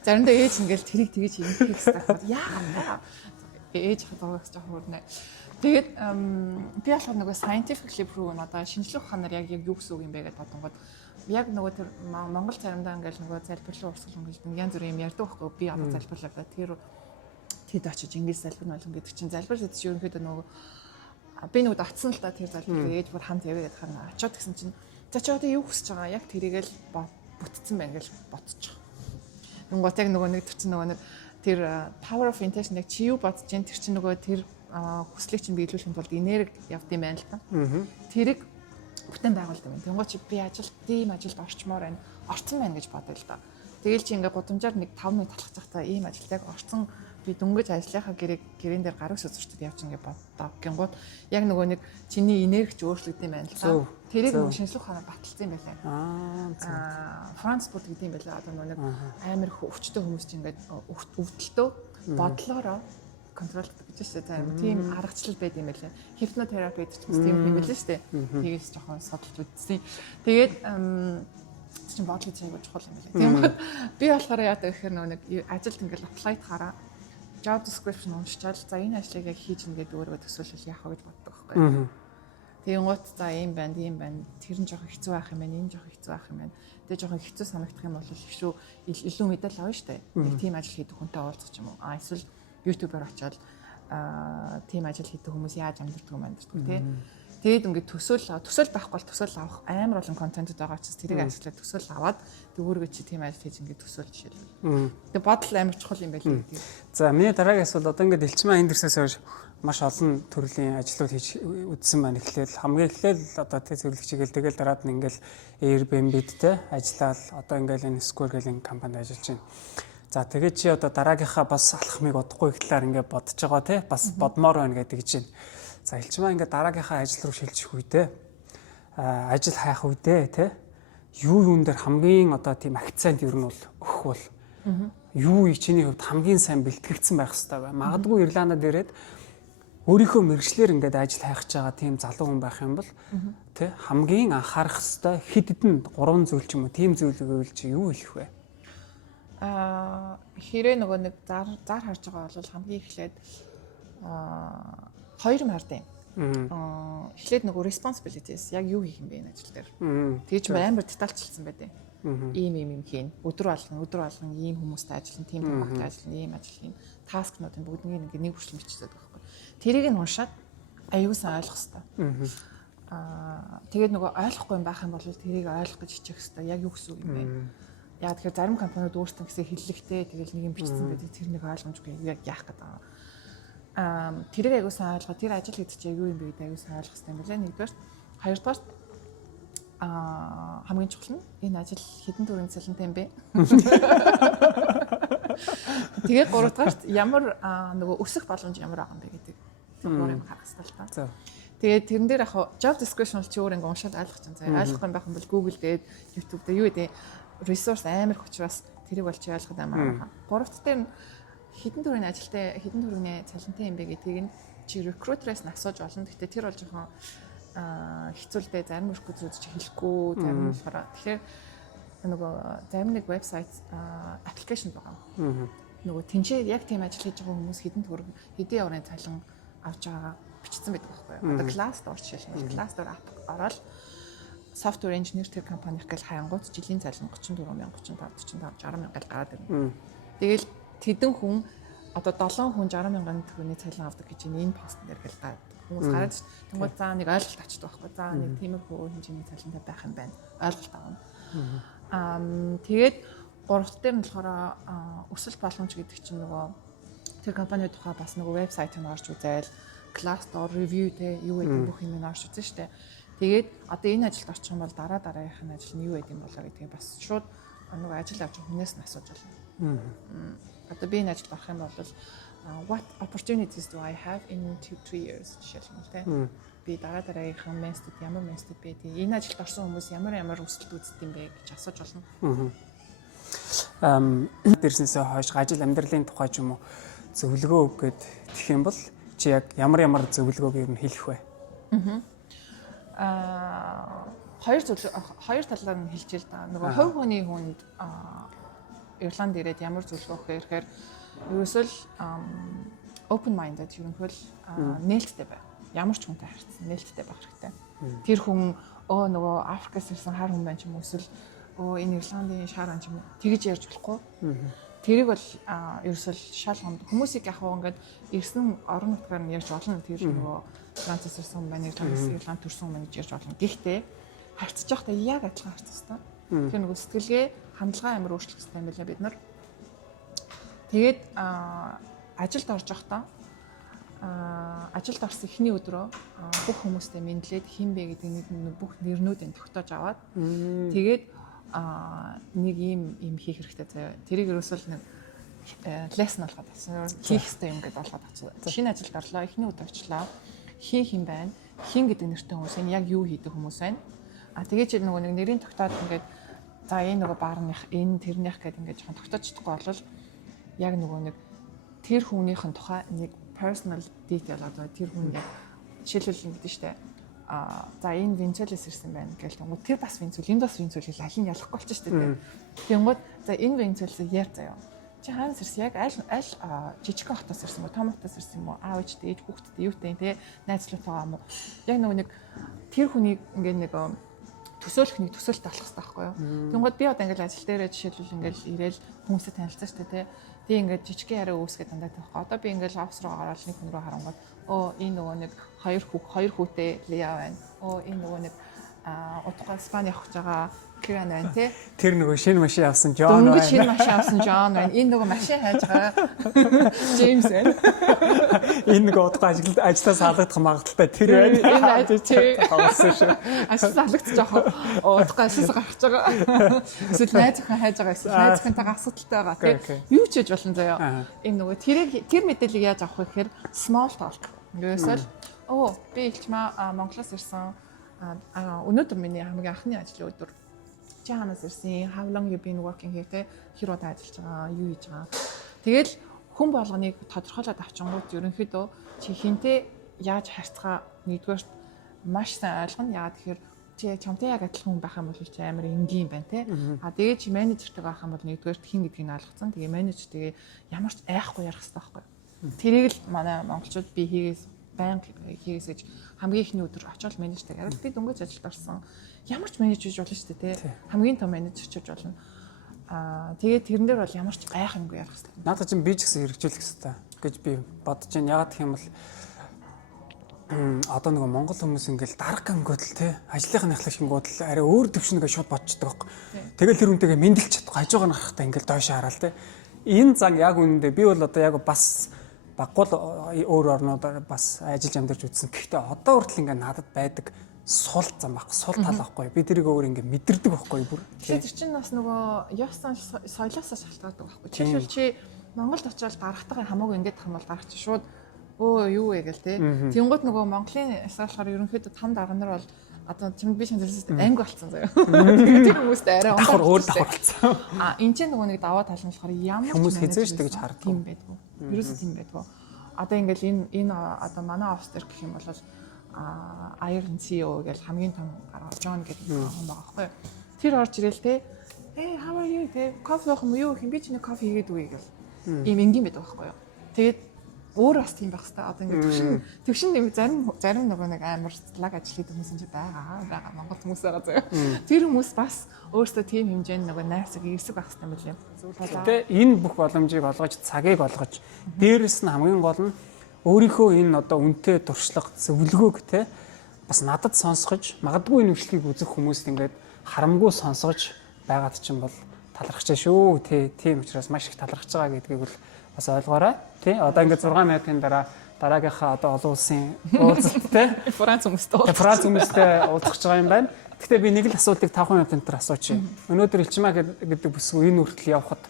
Заримдаа ээж ингээл тэрийг тэгэж хийх хэрэгтэй. Яагаад ээж хадгалах гэж хурнаа. Тэгээд би болохоор нөгөө scientifically proven одоо шинжлэх ухаанаар яг юу гэсэн үг юм бэ гэдээ бодонгод яг нөгөө тэр Монгол заримдаа ингээл нөгөө залбирлын урсгал ингээл янз бүрийн юм ярьдаг байхгүй би одоо залбирлаа тэр тэд очиж ингэж залбирна болгон гэдэг чинь залбирал гэдэг чинь ерөнхийдөө нөгөө би нөгөө татсан л та тэр залбирлыг ээж бүр хамт явъя гэдэг харна очиод гэсэн чинь за чи одоо юу хүсэж байгаа яг тэрийгэл бүтцэн байна гэж бодчих. Нөгөө яг нөгөө нэг тэр чинь нөгөө нэг тэр power of intention яг чи юу бодож чинь тэр чинь нөгөө тэр хүслийг чинь биелүүлэхийн тулд энерги явд юм байна л та. Тэрийг бүтэн байгуулдаг юм. Тэнгуү чи би тийм ажилд орчмоор байна. Орцсон байна гэж бодъё л да. Тэгэл чи ингээ гудамжаар нэг 5 минут талхаж захтаа ийм ажилд яг орцсон би дөнгөж ажлынхаа гэрэн дээр гарах сүзэрчд явж ингээ боддоо. Гингууд яг нөгөө нэг чиний энерги ч өөрчлөгдөв юм байна л та. Тэрийг нөгөө шинжлэх ухаанаар баталсан юм байлаа. Франц бод гэдэг юм байлаа. Одоо нөгөө амар өвчтөе хүмүүс чинь ингээ өвдөлтөө бодлороо контрол гэж байна. Тийм аргачлал байд юм байлаа. Хипнотерапи гэдэг чинь тийм юм байлаа шүү дээ. Тэгээс жоохон судалж үзсэн. Тэгээд чинь бодлого цайг чухал юм байлаа. Тийм би болохоор яадаг гэхээр нэг ажилд ингээл apply хараа job description уншчаал за энэ ажлыг яг хийж ингээд өөрөө төсөөлөл яах вэ гэж боддог байхгүй. Тэгээд гот за ийм байна, тийм байна. Тэр нь жоохон хэцүү байх юм байна, энэ жоохон хэцүү байх юм байна. Тэгээд жоохон хэцүү санагдах юм бол шүү илүү мэдээлэл авна шүү дээ. Нэг тийм ажил хийдэг хүнтэй уулзах юм уу? Эсвэл YouTube-аар очиод тийм ажил хийдэг хүмүүс яаж амьдэрдэг юм амьдэрдэг тий. Тэгээд ингээд төсөөл байхгүй бол төсөөл авах амар олон контентууд байгаа учраас тэрийг ажиллаад төсөөл аваад өөргөө чи тийм ажил хийж ингээд төсөөл жишээлбэл. Тэгээд бодол амар чухал юм байлээ гэдэг. За миний дараагийн асуулт одоо ингээд элчмэн эндэрсээс хойш маш олон төрлийн ажлууд хийж үзсэн байна. Эхлээл хамгийн эхлээл одоо тий зөвлөгч игээл тэгэл дараад нь ингээл Airbnb-д те ажиллаад одоо ингээл энэ Square гэх компанид ажиллаж байна. За тэгээд чи одоо дараагийнхаа бас алхмыг удахгүй их талаар ингээд бодож байгаа те бас бодмоор байна гэдэг чинь. За элчмээ ингээд дараагийнхаа ажил руу шилжих үедээ ажил хайх үедээ те юу юун дээр хамгийн одоо тийм акцент ер нь бол өгөх бол юу чиний хувьд хамгийн сайн бэлтгэгдсэн байх хэрэгтэй бай. Магадгүй Ирландад ирээд өөрийнхөө мэрэгчлэр ингээд ажил хайх гэж байгаа тийм залуу хүн байх юм бол те хамгийн анхаарах хэрэгтэй хэд хэдэн 3 зүйл ч юм уу тийм зүйлийг өгвөл чи юу хэлэх вэ? Хэрэг нөгөө нэг зар харж байгаа бол хамгийн эхлээд хоёр юм хардیں۔ Эхлээд нөгөө responsibilities яг юу хийх юм бэ энэ ажил дээр. Тэгээ ч амар детальчилсан байдیں۔ Ийм хийн. Өдөр болгон ийм хүмүүстэй ажиллана, тийм хүмүүстэй ажиллана, ийм ажил хийн. Таскнуудын бүгднийг нэг хүртэл биччихээд байгаа байхгүй. Тэрийг нь уншаад аюулсан ойлгох хэрэгтэй. Тэгээд нөгөө ойлгохгүй юм байх юм бол тэрийг ойлгох гэж хичээх хэрэгтэй. Яг юу гэсэн үг юм бэ? Яг тэгэхээр зарим компаниуд өөрсдөө гэсэн хиллэгтэй тэгэл нэг юм бичсэн байдаг. Тэр нэг ойлгомжгүй яг яах гэдэг юм. Тэрийг аюулсан ойлгоо. Тэр ажил гэдэг чинь юу юм бэ гэдэг аюулсан ойлгох хэрэгтэй юм байна. Нэгдүгээр, хоёрдугаар хамгийн чухал нь энэ ажил хэдэн төгрөгийн цалинтай юм бэ? Тэгээд гуравдугаарт ямар нөгөө өсөх боломж ямар байгаа юм бэ гэдэг тэр юм харах хэрэгтэй л та. Тэгээд тэрэн дээр яг job description чи өөр ингэ уншаад ойлгох чинь заяа. Ойлгохгүй байх юм бол Google дээр YouTube дээр юу гэдэг resource амар хүчраас тэрийг бол чи ойлгоход амар байгаа. Гуравт дээр хэдэн төгрөгийн ажилтай хэдэн төгрөгийн цалинтай юм бэ гэдгийг нь чи recruiter-аас нь асууж болно. Гэхдээ тэр бол жоохон хэцүүлдэ зарим recruiter-ууд чи хэлэхгүй зарим нь болохоор тэгэхээр нөгөө зарим нэг вебсайт аппликейшн байгаа. Нөгөө тэнцээ яг тийм ажил хийж байгаа хүмүүс хэдэн төгрөг хэдэн евроны цалин авч байгаагаа бичсэн байдаг байхгүй юу. Одоо Glassdoor жишээлбэл Glassdoor app ороод software engineer тэр компаниг гэл хайнгууд жилийн цалин 34,000 35,000 60,000 гараад ирнэ. Тэгэл тэдэн хүн одоо 7 хүн 60,000 төгрөгийн цалин авдаг гэж энэ пост дээр гэл гад хүмүүс гараад тэнгууд заа нэг ойлголт авчдаг байхгүй. За нэг тиймэрхүү хэмжээний цалинтай байх юм байна. Ойлголт авна. Тэгээд гуравт дээр нь болохоор өсөлт боломж гэдэг чинь нөгөө тэр компани тухай бас нөгөө вебсайт нь орж үзээл Glassdoor review те юу гэдэг бүх юм орж үзэн штэ. Тэгээд одоо энэ ажилд орчих юм бол дараагийнх нь ажил нь юу гэдэг юм болоо гэдгийг бас шууд нөгөө ажил авч хүнээс нь асууж болно. Одоо би энэ ажилд орох юм бол what opportunities do I have in 2-3 years жишээлбэл те. Би дараагийнх нь местэд ямар местэд бэ те. Энэ ажилд орсон хүмүүс ямар өсөлт үздэг юм бэ гэж асууж болно. Дэрснээс хойш ажил амьдралын тухай ч юм уу зөвлөгөө өггээд тэгэх юм бол чи яг ямар зөвлөгөөг ер нь хэлэх вэ? хоёр талаар нь хэлж л да. Нөгөө хувь хүний хүнд Ирланд ирээд ямар зөвлөгөө өгөх гэхээр ерөөсөө л open minded ерөнхийдөө нээлттэй бай. Ямар ч хүнтэй харьцсан нээлттэй байх хэрэгтэй. Тэр хүн нөгөө Африкаас ирсэн хар хүн байна ч юм уу эсвэл энэ Ирландын шар ан ч юм уу тэгж ярьж болохгүй. Тэрийг бол ерөөсөө шал гомд хүмүүсийг яг хаа ингээд ирсэн орон нутгаар нь ярьж болно. Тэр нөгөө Францаас ирсэн хүн байна, Ирланд төрсэн хүн гэж ярьж болно. Гэхдээ харьцаж байхдаа яг адилхан харьцах хэрэгтэй. Тэр нөгөө сэтгэлгээ хандлага амар өөрчлөх хэрэгтэй юм байна бид нар. Тэгээд ажилд орж байхдаа ажилд орсон эхний өдрөө бүх хүмүүстэй мэдлээд хин бэ гэдэг нэг бүх нэрнүүдийн тогтоож аваад тэгээд нэг юм хийх хэрэгтэй заяа. Тэрийг ерөөсөл нэг лесн болгоод авсан. Хийх хэрэгтэй юм гэдээ болгоод авсан. Шинэ ажилд орлоо, эхний өдөр очлоо. Хин байна? Хин гэдэг нэртэй хүмүүс энэ яг юу хийдэг хүмүүс байна? Тэгээд чи нөгөө нэг нэрийн тогтоод ингээд за энэ нөгөө баарных, энэ тэрнийх гэдэг ингээд жоохон тогтоочдохгүй бол яг нөгөө нэг тэр хүнийхэн тухай нэг personal detail одоо тэр хүн яг жишээлбэл ингэдэж штэ за энэ Венцуэлээс ирсэн байна гэж тэнгууд тэр бас Венцуэл энэ бас Венцуэл хэл аль нь ялахгүй болчих штэ тийм. Тэнгууд за энэ Венцуэлээс яар заяа. Чи хаанаас ирсэн яг аль жижигхэн хотоос ирсэн үү, том хотоос ирсэн юм уу, аав ээжтэй, ээж хүүхдтэй юутэй те найзлуутайгаа юм уу. Яг нэг тэр хүнийг ингээд нэг төсөөлөх нэг төсөөлт болох хэрэгтэй байхгүй юу. Тэнгууд би одоо ингээд ажил дээрээ жишээлбэл ингээд ирээл хүмүүстэй танилцсан штэ те. Би ингээд жижигхэн яриа үүсгээд дандаа тавихгүй. Одоо би ингээд офс руу гараад нэг хүн рүү харангууд энэ нөгөө нэг хоёр хүүтэй Лиа байна. Энэ нөгөө нэг утга Испани явах гэж байгаа Киран байна тий. Тэр нөгөө шинэ машин авсан Джон байна. Дөнгөж шинэ машин авсан Джон байна. Энэ нөгөө машин хайж байгаа Джеймс байна. Энэ нөгөө утга ажлаас халагдах магадaltaй тэр байна. Энэ ажил тоглосон шүү. ажлаас халагдчих жоох утга ажлаас гарч байгаа. Эсвэл найз охин хайж байгаа эсвэл найз охинтойгоо асуудалтай байгаа тий. Юу ч хийж болно заяа. Энэ нөгөө тэр мэдээллийг яаж авах вэ гэхээр small talk. Ерөөсөл би илчмаа Монголоос ирсэн. Өнөөдөр миний хамгийн анхны ажлын өдөр. Чи хаанаас ирсэн? How long you been working here те? Хэр удаа ажиллаж байгаа? Юу хийж байгаа? Тэгэл хүн болгоныг тодорхойлоод авчингууд ерөнхийдөө чи хинтээ яаж харьцгаа нэгдүгээр маш сайн ойлгоно. Яагаад тэгэхээр чи чамтай яг адилхан хүн байх юм бол чи амар энгийн байна те. Тэгээд чи менежертэй байх юм бол нэгдүгээр хин гэдгийг нь ойлгоцсон. Тэгээ менежер тэгээ ямар ч айхгүй ярих хэрэгтэй байхгүй. Тэрийг л манай монголчууд би банк хийгээс гэж хамгийн ихний өдөр очиод менежертэй яриад би дөнгөж ажилд орсон. Ямар ч менежер хийж болно шүү дээ тий. Хамгийн том менежер хийж болно. Тэгээд тэрэн дээр бол ямар ч гайхамгүй ярих хэрэгтэй. Надад чинь би ч гэсэн хэрэгжүүлэх хэрэгтэй гэж би бодож байна. Ягаад гэх юм бол одоо нөгөө монгол хүмүүс ингээл дарга гингүүд л тий ажлынхаа ахлах гингүүд л арай өөр төвшнөгээ шууд бодчихдог байхгүй. Тэгэл тэр хүнтэйгээ мэдлж чадахгүй хажуугаар нь гарахтаа ингээл доош хараал тий. Энэ зан яг үнэндээ би бол одоо яг бас баггүй өөр орнуудаар бас ажиллаж амьдарч үзсэн. Гэхдээ одоо хүртэл ингээ надад байдаг сул зам баг, сул тал байхгүй. Би тэрийг өөр ингээ мэдэрдэг байхгүй бүр. Тэр чинь бас нөгөө ёсон соёлоосоо шалтгаалдаг байхгүй. Жишээлбэл чи Монголд очиод гарахтайгаа хамаагүй ингээд тах юм бол гарах чи шууд юу вэ гэл те. Тэнгууд нөгөө Монголын асуулахаар ерөнхийдөө том дарга нар бол одоо чимд би шинжлэхээс анги болцсон заяа. Тэр хүмүүстэй арай давхар өөр давхар болцсон. Энд чинь нөгөө нэг даваа тал нь болохоор ямар хүмүүс хизээ штэ гэж хардаг юм байдгүй. Ерөөсөө тийм байдгүй. Одоо ингээл энэ одоо манай офс дээр гэх юм бол Iron CEO гэж хамгийн том гараа John гэдэг хүн байгаа байхгүй. Тэр орж ирэл те. Hey how are you? Кофе уух юм юу? Би ч нэг кофе хийгээд үгүй гэл. Ийм энгийн байдаг байхгүй юу. Тэгээд өөр бас тийм байх хэвээр. Одоо ингээд төвшин нэм зарим нөгөө нэг амар лаг ажил хийдэг хүмүүс ч байгаа Монгол хүмүүс байгаа заяа. Тэр хүмүүс бас өөрсдөө тийм хэмжээний нөгөө найрсаг эсэг байх хэвээр юм байна. Тэ энэ бүх боломжийг олгож цагийг олгож дээрэс нь хамгийн гол нь өөрийнхөө энэ одоо үнэтэй туршлага зөвлөгөөг те бас надад сонсгож магадгүй энэ үйлчлэгийг үзэх хүмүүст ингээд харамгүй сонсгож байгаад чинь бол талархаж шүү. Тийм учраас маш их талархаж байгаа гэдгийг бол бас ойлгоорой. Тий одоо ингээд 6 минутын дараа дараагийнхаа одоо олон улсын уулзалт те Франц хүмүүстэй уулзах гэж байгаа юм байна. Гэхдээ би нэг л асуултыг 5 минутын дотор асууж байна. Өнөөдөр Илчмаа гэдэг бүсгүй энэ хүртэл явхад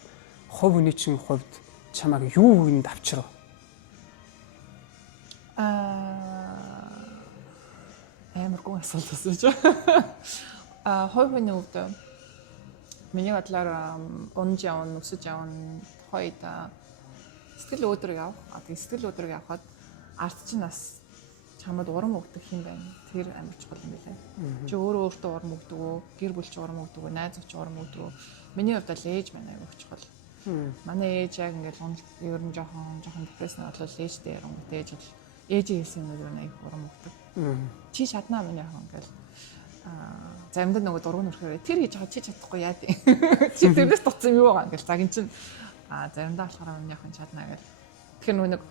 хувь хүний чинь хувьд чамайг юу энд авчрав? Амаргүй асуулт асууж. Хувь хүний хувьд миний бодлоор унж явна, өсөж явна, тухайд сэтгэл өөдрөг авах. Тэгээд сэтгэл өөдрөг авахад арт чинь бас чамд урам өгдөг юм байна. Тэр амар чухал юм билээ. Чи өөртөө урам өгдөг үү? Гэр бүлч урам өгдөг үү? Найз ууч урам өгдөг үү? Миний хувьд л ээж маань аягүй чухал. Манай ээж яг ингээд ер нь жоохон депрессэн бодлоо ээжтэй ярангуут ээжийн хэлсэн юм уу аягүй урам өгдөг. Чи чаднаа миний ах ингээд заримдаа нөгөө дургуун өрхөөрэй. Тэр хийж байгаа чи чадахгүй яа тий. Чи тэрнээс туцсан юм юу байгаа ингээд. За гин чин заримдаа болохоор миний ах чаднаа гэл. Тэгэхээр нөгөө нэг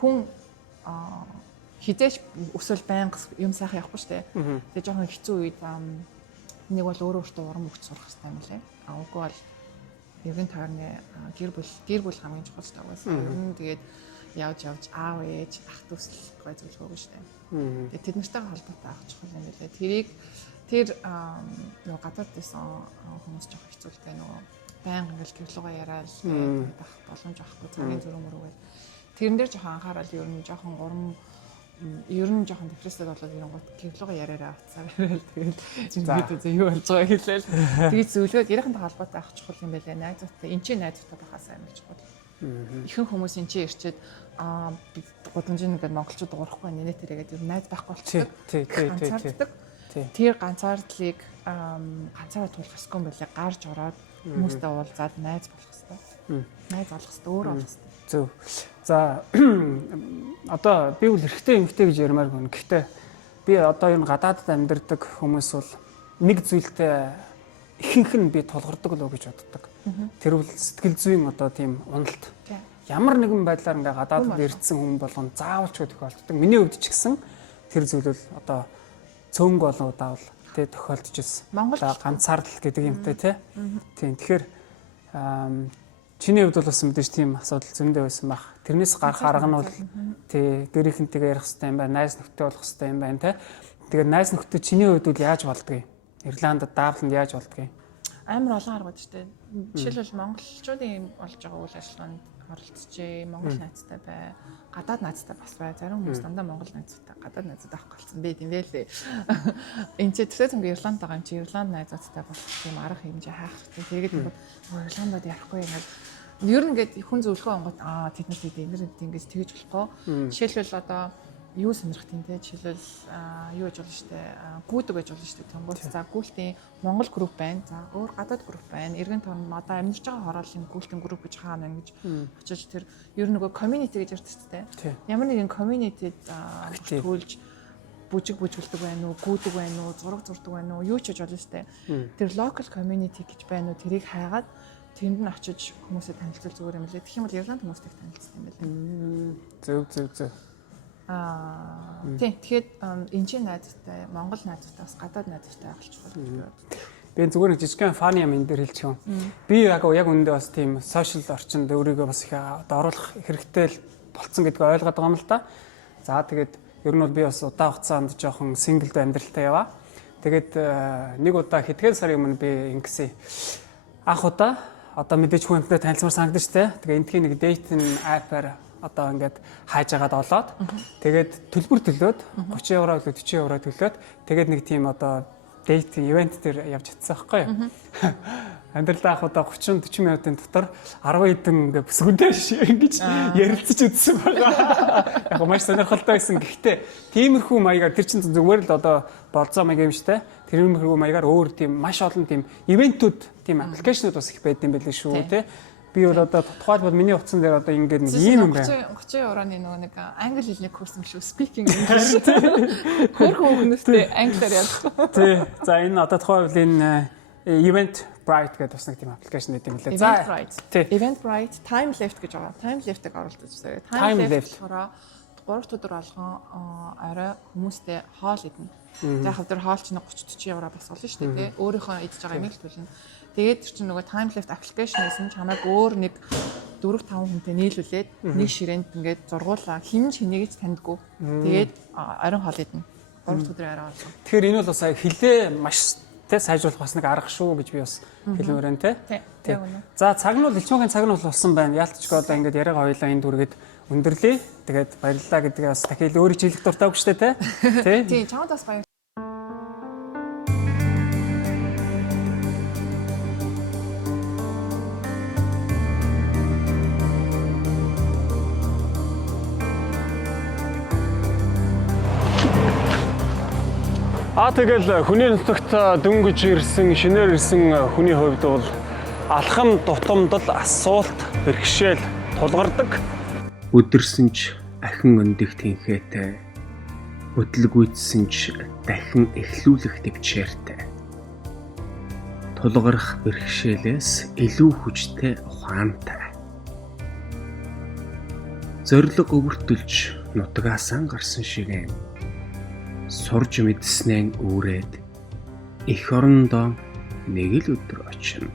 хүн хизээч өсвөл байнга юм сайхан явахгүй штэ. Тэгээ жоохон хэцүү үед нэг бол өөртөө урам өгч сурах хэрэгтэй юм лээ. Үгүй бол ерөн тойрны гэр бүл хамгийн чухал тагаас. Ер нь тэгээд явж аав ээж ах дүүс гой зөвлөгөө штэ. Тэгээд тэд нартай холбоотой авах чухал юм лээ. Тэр нөгөө гадаад байсан хүмүүс жоохон хэцүүлтэй нөгөө байнга ингээл гэрлүүгээ яриад байх боломж авахгүй цагийн зүрх мөрөөгөл тэрэн дээр жоохон анхаарал ер нь жоохон депрессэд болоод ирэнгүүт гэрлүүгээ яриараа авцаар яриад тэгээд юу болж байгаа хэлээл тэгээд зөвлөгөөд ярихантай холбоотой авах чухал юм байлаа. Найзуудтай найзуудтай байхаас амар чухал. Ихэнх хүмүүс энэ чинь ирчээд гудамжийн ингээд монголчууд уурахгүй нэ тэрээгээд ер нь найз байхгүй болчихдог. Ганцаардаг. Тэр ганцаардлыг ганцаараа туулах ёсгүй юм байлаа. Гарч ороод хүмүүстэй уулзаад найз болох хэрэгтэй. Найз олох хэрэгтэй, өөр олох хэрэгтэй. Зөв. За одоо би бол эрэгтэй эмэгтэй гэж ярмаар гэнэ. Гэхдээ би одоо энэ гадаадд амьдардаг хүмүүс бол нэг зүйлтэй ихэнх нь би тулгардаг л гэж боддог. Тэр бол сэтгэл зүйн одоо тийм уналт. Ямар нэгэн байдлаар ингээ гадаадд ирсэн хүн болгон заавалч тохиолддог. Миний хувьд ч гэсэн тэр зүйл бол одоо цөөнг болон удаавал тэ тохиолдож ирсэн. Ганцаардал гэдэг юмтай тийм. Тэгэхээр чиний хувьд бол бас мэдээж тийм асуудал зөндөө байсан баг. Тэрнээс гарах арга нь бол тий гэрийнхэнтэйгээ ярих хэрэгтэй юм байна. Найз нөхдөд болох хэрэгтэй юм байна те. Тэгээд найз нөхдөд чиний хувьд бол яаж болдгийг? Ирландд даавланд яаж болдгийг? Амар олон арга байдаг шүү дээ. Жишээлбэл монголчуудын болж байгаа үйл ажиллагаанд оролцчихээ. Монгол найзтай бай. Гадаад найзтай бас бай. Зарим хүмүүс дандаа монгол найзтай гадаад найзтай авах болсон бэ тийм байлээ. Энд чи төсөө зөнгө Ирланд байгаа юм чи Ирланд найзтай болох тийм арга хэмжээ хаах хэрэгтэй. Тэгээд Ирландд ярихгүй ингээд ер нь ингээд хүн зөвлөгөө онгод тэд нар ингэж тэгж болохгүй. Жишээлбэл одоо юу сонирхт юм те жишээлбэл юу гэж болно штэ гүйдэг гэж болно штэ Монгол за гүйлтийн Монгол групп байна за өөр гадаад групп байна эргэн тойрон одоо амьдарч байгаа хороолын гүйлтийн групп гэж хаана ингэж очиж тэр ер нь нөгөө community гэж ярьдаг те ямар нэгэн community-д төлж бүжгэлдэг байна уу гүйдэг байна уу зураг зурдаг байна уу юу ч гэж болно штэ тэр local community гэж байна уу тэрийг хайгаад тэнд нь очиж хүмүүсээ танилцуул зүгээр юм лээ тэгэх юм бол Ирланд хүмүүстэй танилцсан юм байна зөв тэгэхээр энэ чинь найзтай Монгол найзтай бас гадаад найзтай авалчих болно. Би зүгээр нэг жижигхэн фаны юм энэ дээр хэлчих юм. Би яг үндэ бас тийм сошиал орчинд өөрийгөө бас их оруулах хэрэгтэй л болцсон гэдгийг ойлгоод байгаа юм л да. За тэгээд ер нь бол би бас удаа хугацаанд жоохон синглд амьдралтай яваа. Тэгээд нэг удаа хэдхэн сарын өмнө би ингэсэн анх удаа одоо мэдээж хүнтэй танилцмаар санагдаж штэ. Тэгээ эндхийн нэг dating app-аар одоо ингээд хайж агаад олоод тэгээд төлбөр төлөөд 30 евро болоо 40 евро төлөөд тэгээд нэг тийм одоо dating event дээр явж чадсан байхгүй юу. Амьдралдаа ах одоо 30-40 минутын дотор 10 хэдэн ингээд бүсгүндээ ингэж ярилцаж үзсэн байгаа. Яг маш сонирхолтой байсан. Гэхдээ тиймэрхүү маягаар тэр чинь зүгээр л одоо болцоо маяг юм штэ. Тэрмэрхүү маягаар өөр тийм маш олон тийм ивентүүд тийм аппликейшнуд бас их байд юм байл шүү те. Би бол одоо тухайлбал миний утсан дээр одоо ингээд нэг ийм юм байна. 30 евроны нөгөө нэг англи хэлний курс юм шүү. Speaking English. Хөрхөн хүмүүстэй англиар ярьдаг. Тий. За энэ одоо тухайлбал энэ Eventbrite гэдэг бас нэг тийм аппликейшн гэдэг юм лээ. За Eventbrite Time Left гэж байгаа. Time Left-ыг оруулж үзсэн. Time Left болохоор 3 өдөр болгон орой хүмүүстэй хоол идэнэ. За яг тэр хоол чинь 30-40 евро бас болно шүү дээ. Өөрийнхөө идж байгаа юм л төлнө. Тэгээд тэр чинь нөгөө Time Left application-ээс нь чамайг өөр нэг 4-5 хүнтэй нийлүүлээд нэг ширээнд ингээд зургуулаа. Хин ч хэнийг ч таньдгүй. Тэгээд оройн хоол идэнэ. 3 өдрийн орой болгон. Тэгэхээр энэ бол бас хилээ маш тэ сайжруулах бас нэг арга шүү гэж би бас хэлмээр байна те. Тий. За цаг нь бол элчмаагийн цаг нь болсон байна. Яалтчгүй одоо ингээд яриага хоёлаа энд үргээд өндөрлөе. Тэгээд баярлалаа гэдгээ бас дахиад өөрийн жилиг дуртай өгч тэ. Тий. Чамд бас баярлалаа. Тэгэл хүний нутагт дөнгөж ирсэн, шинээр ирсэн хүний хувьд бол алхам тутамдал асуулт бэрхшээл тулгардаг. Өдөрсөн ч ахин өндөх тэнхээтэй, хөдөлгүйдсэн ч дахин эхлүүлэх төвчээртэй. Тулгарх бэрхшээлээс илүү хүчтэй ухаантай. Зориг өвөртөлж нутгаасаа гарсан шигээн сурж мэдснээ үүрээд эх орондоо нэг л өдөр очино.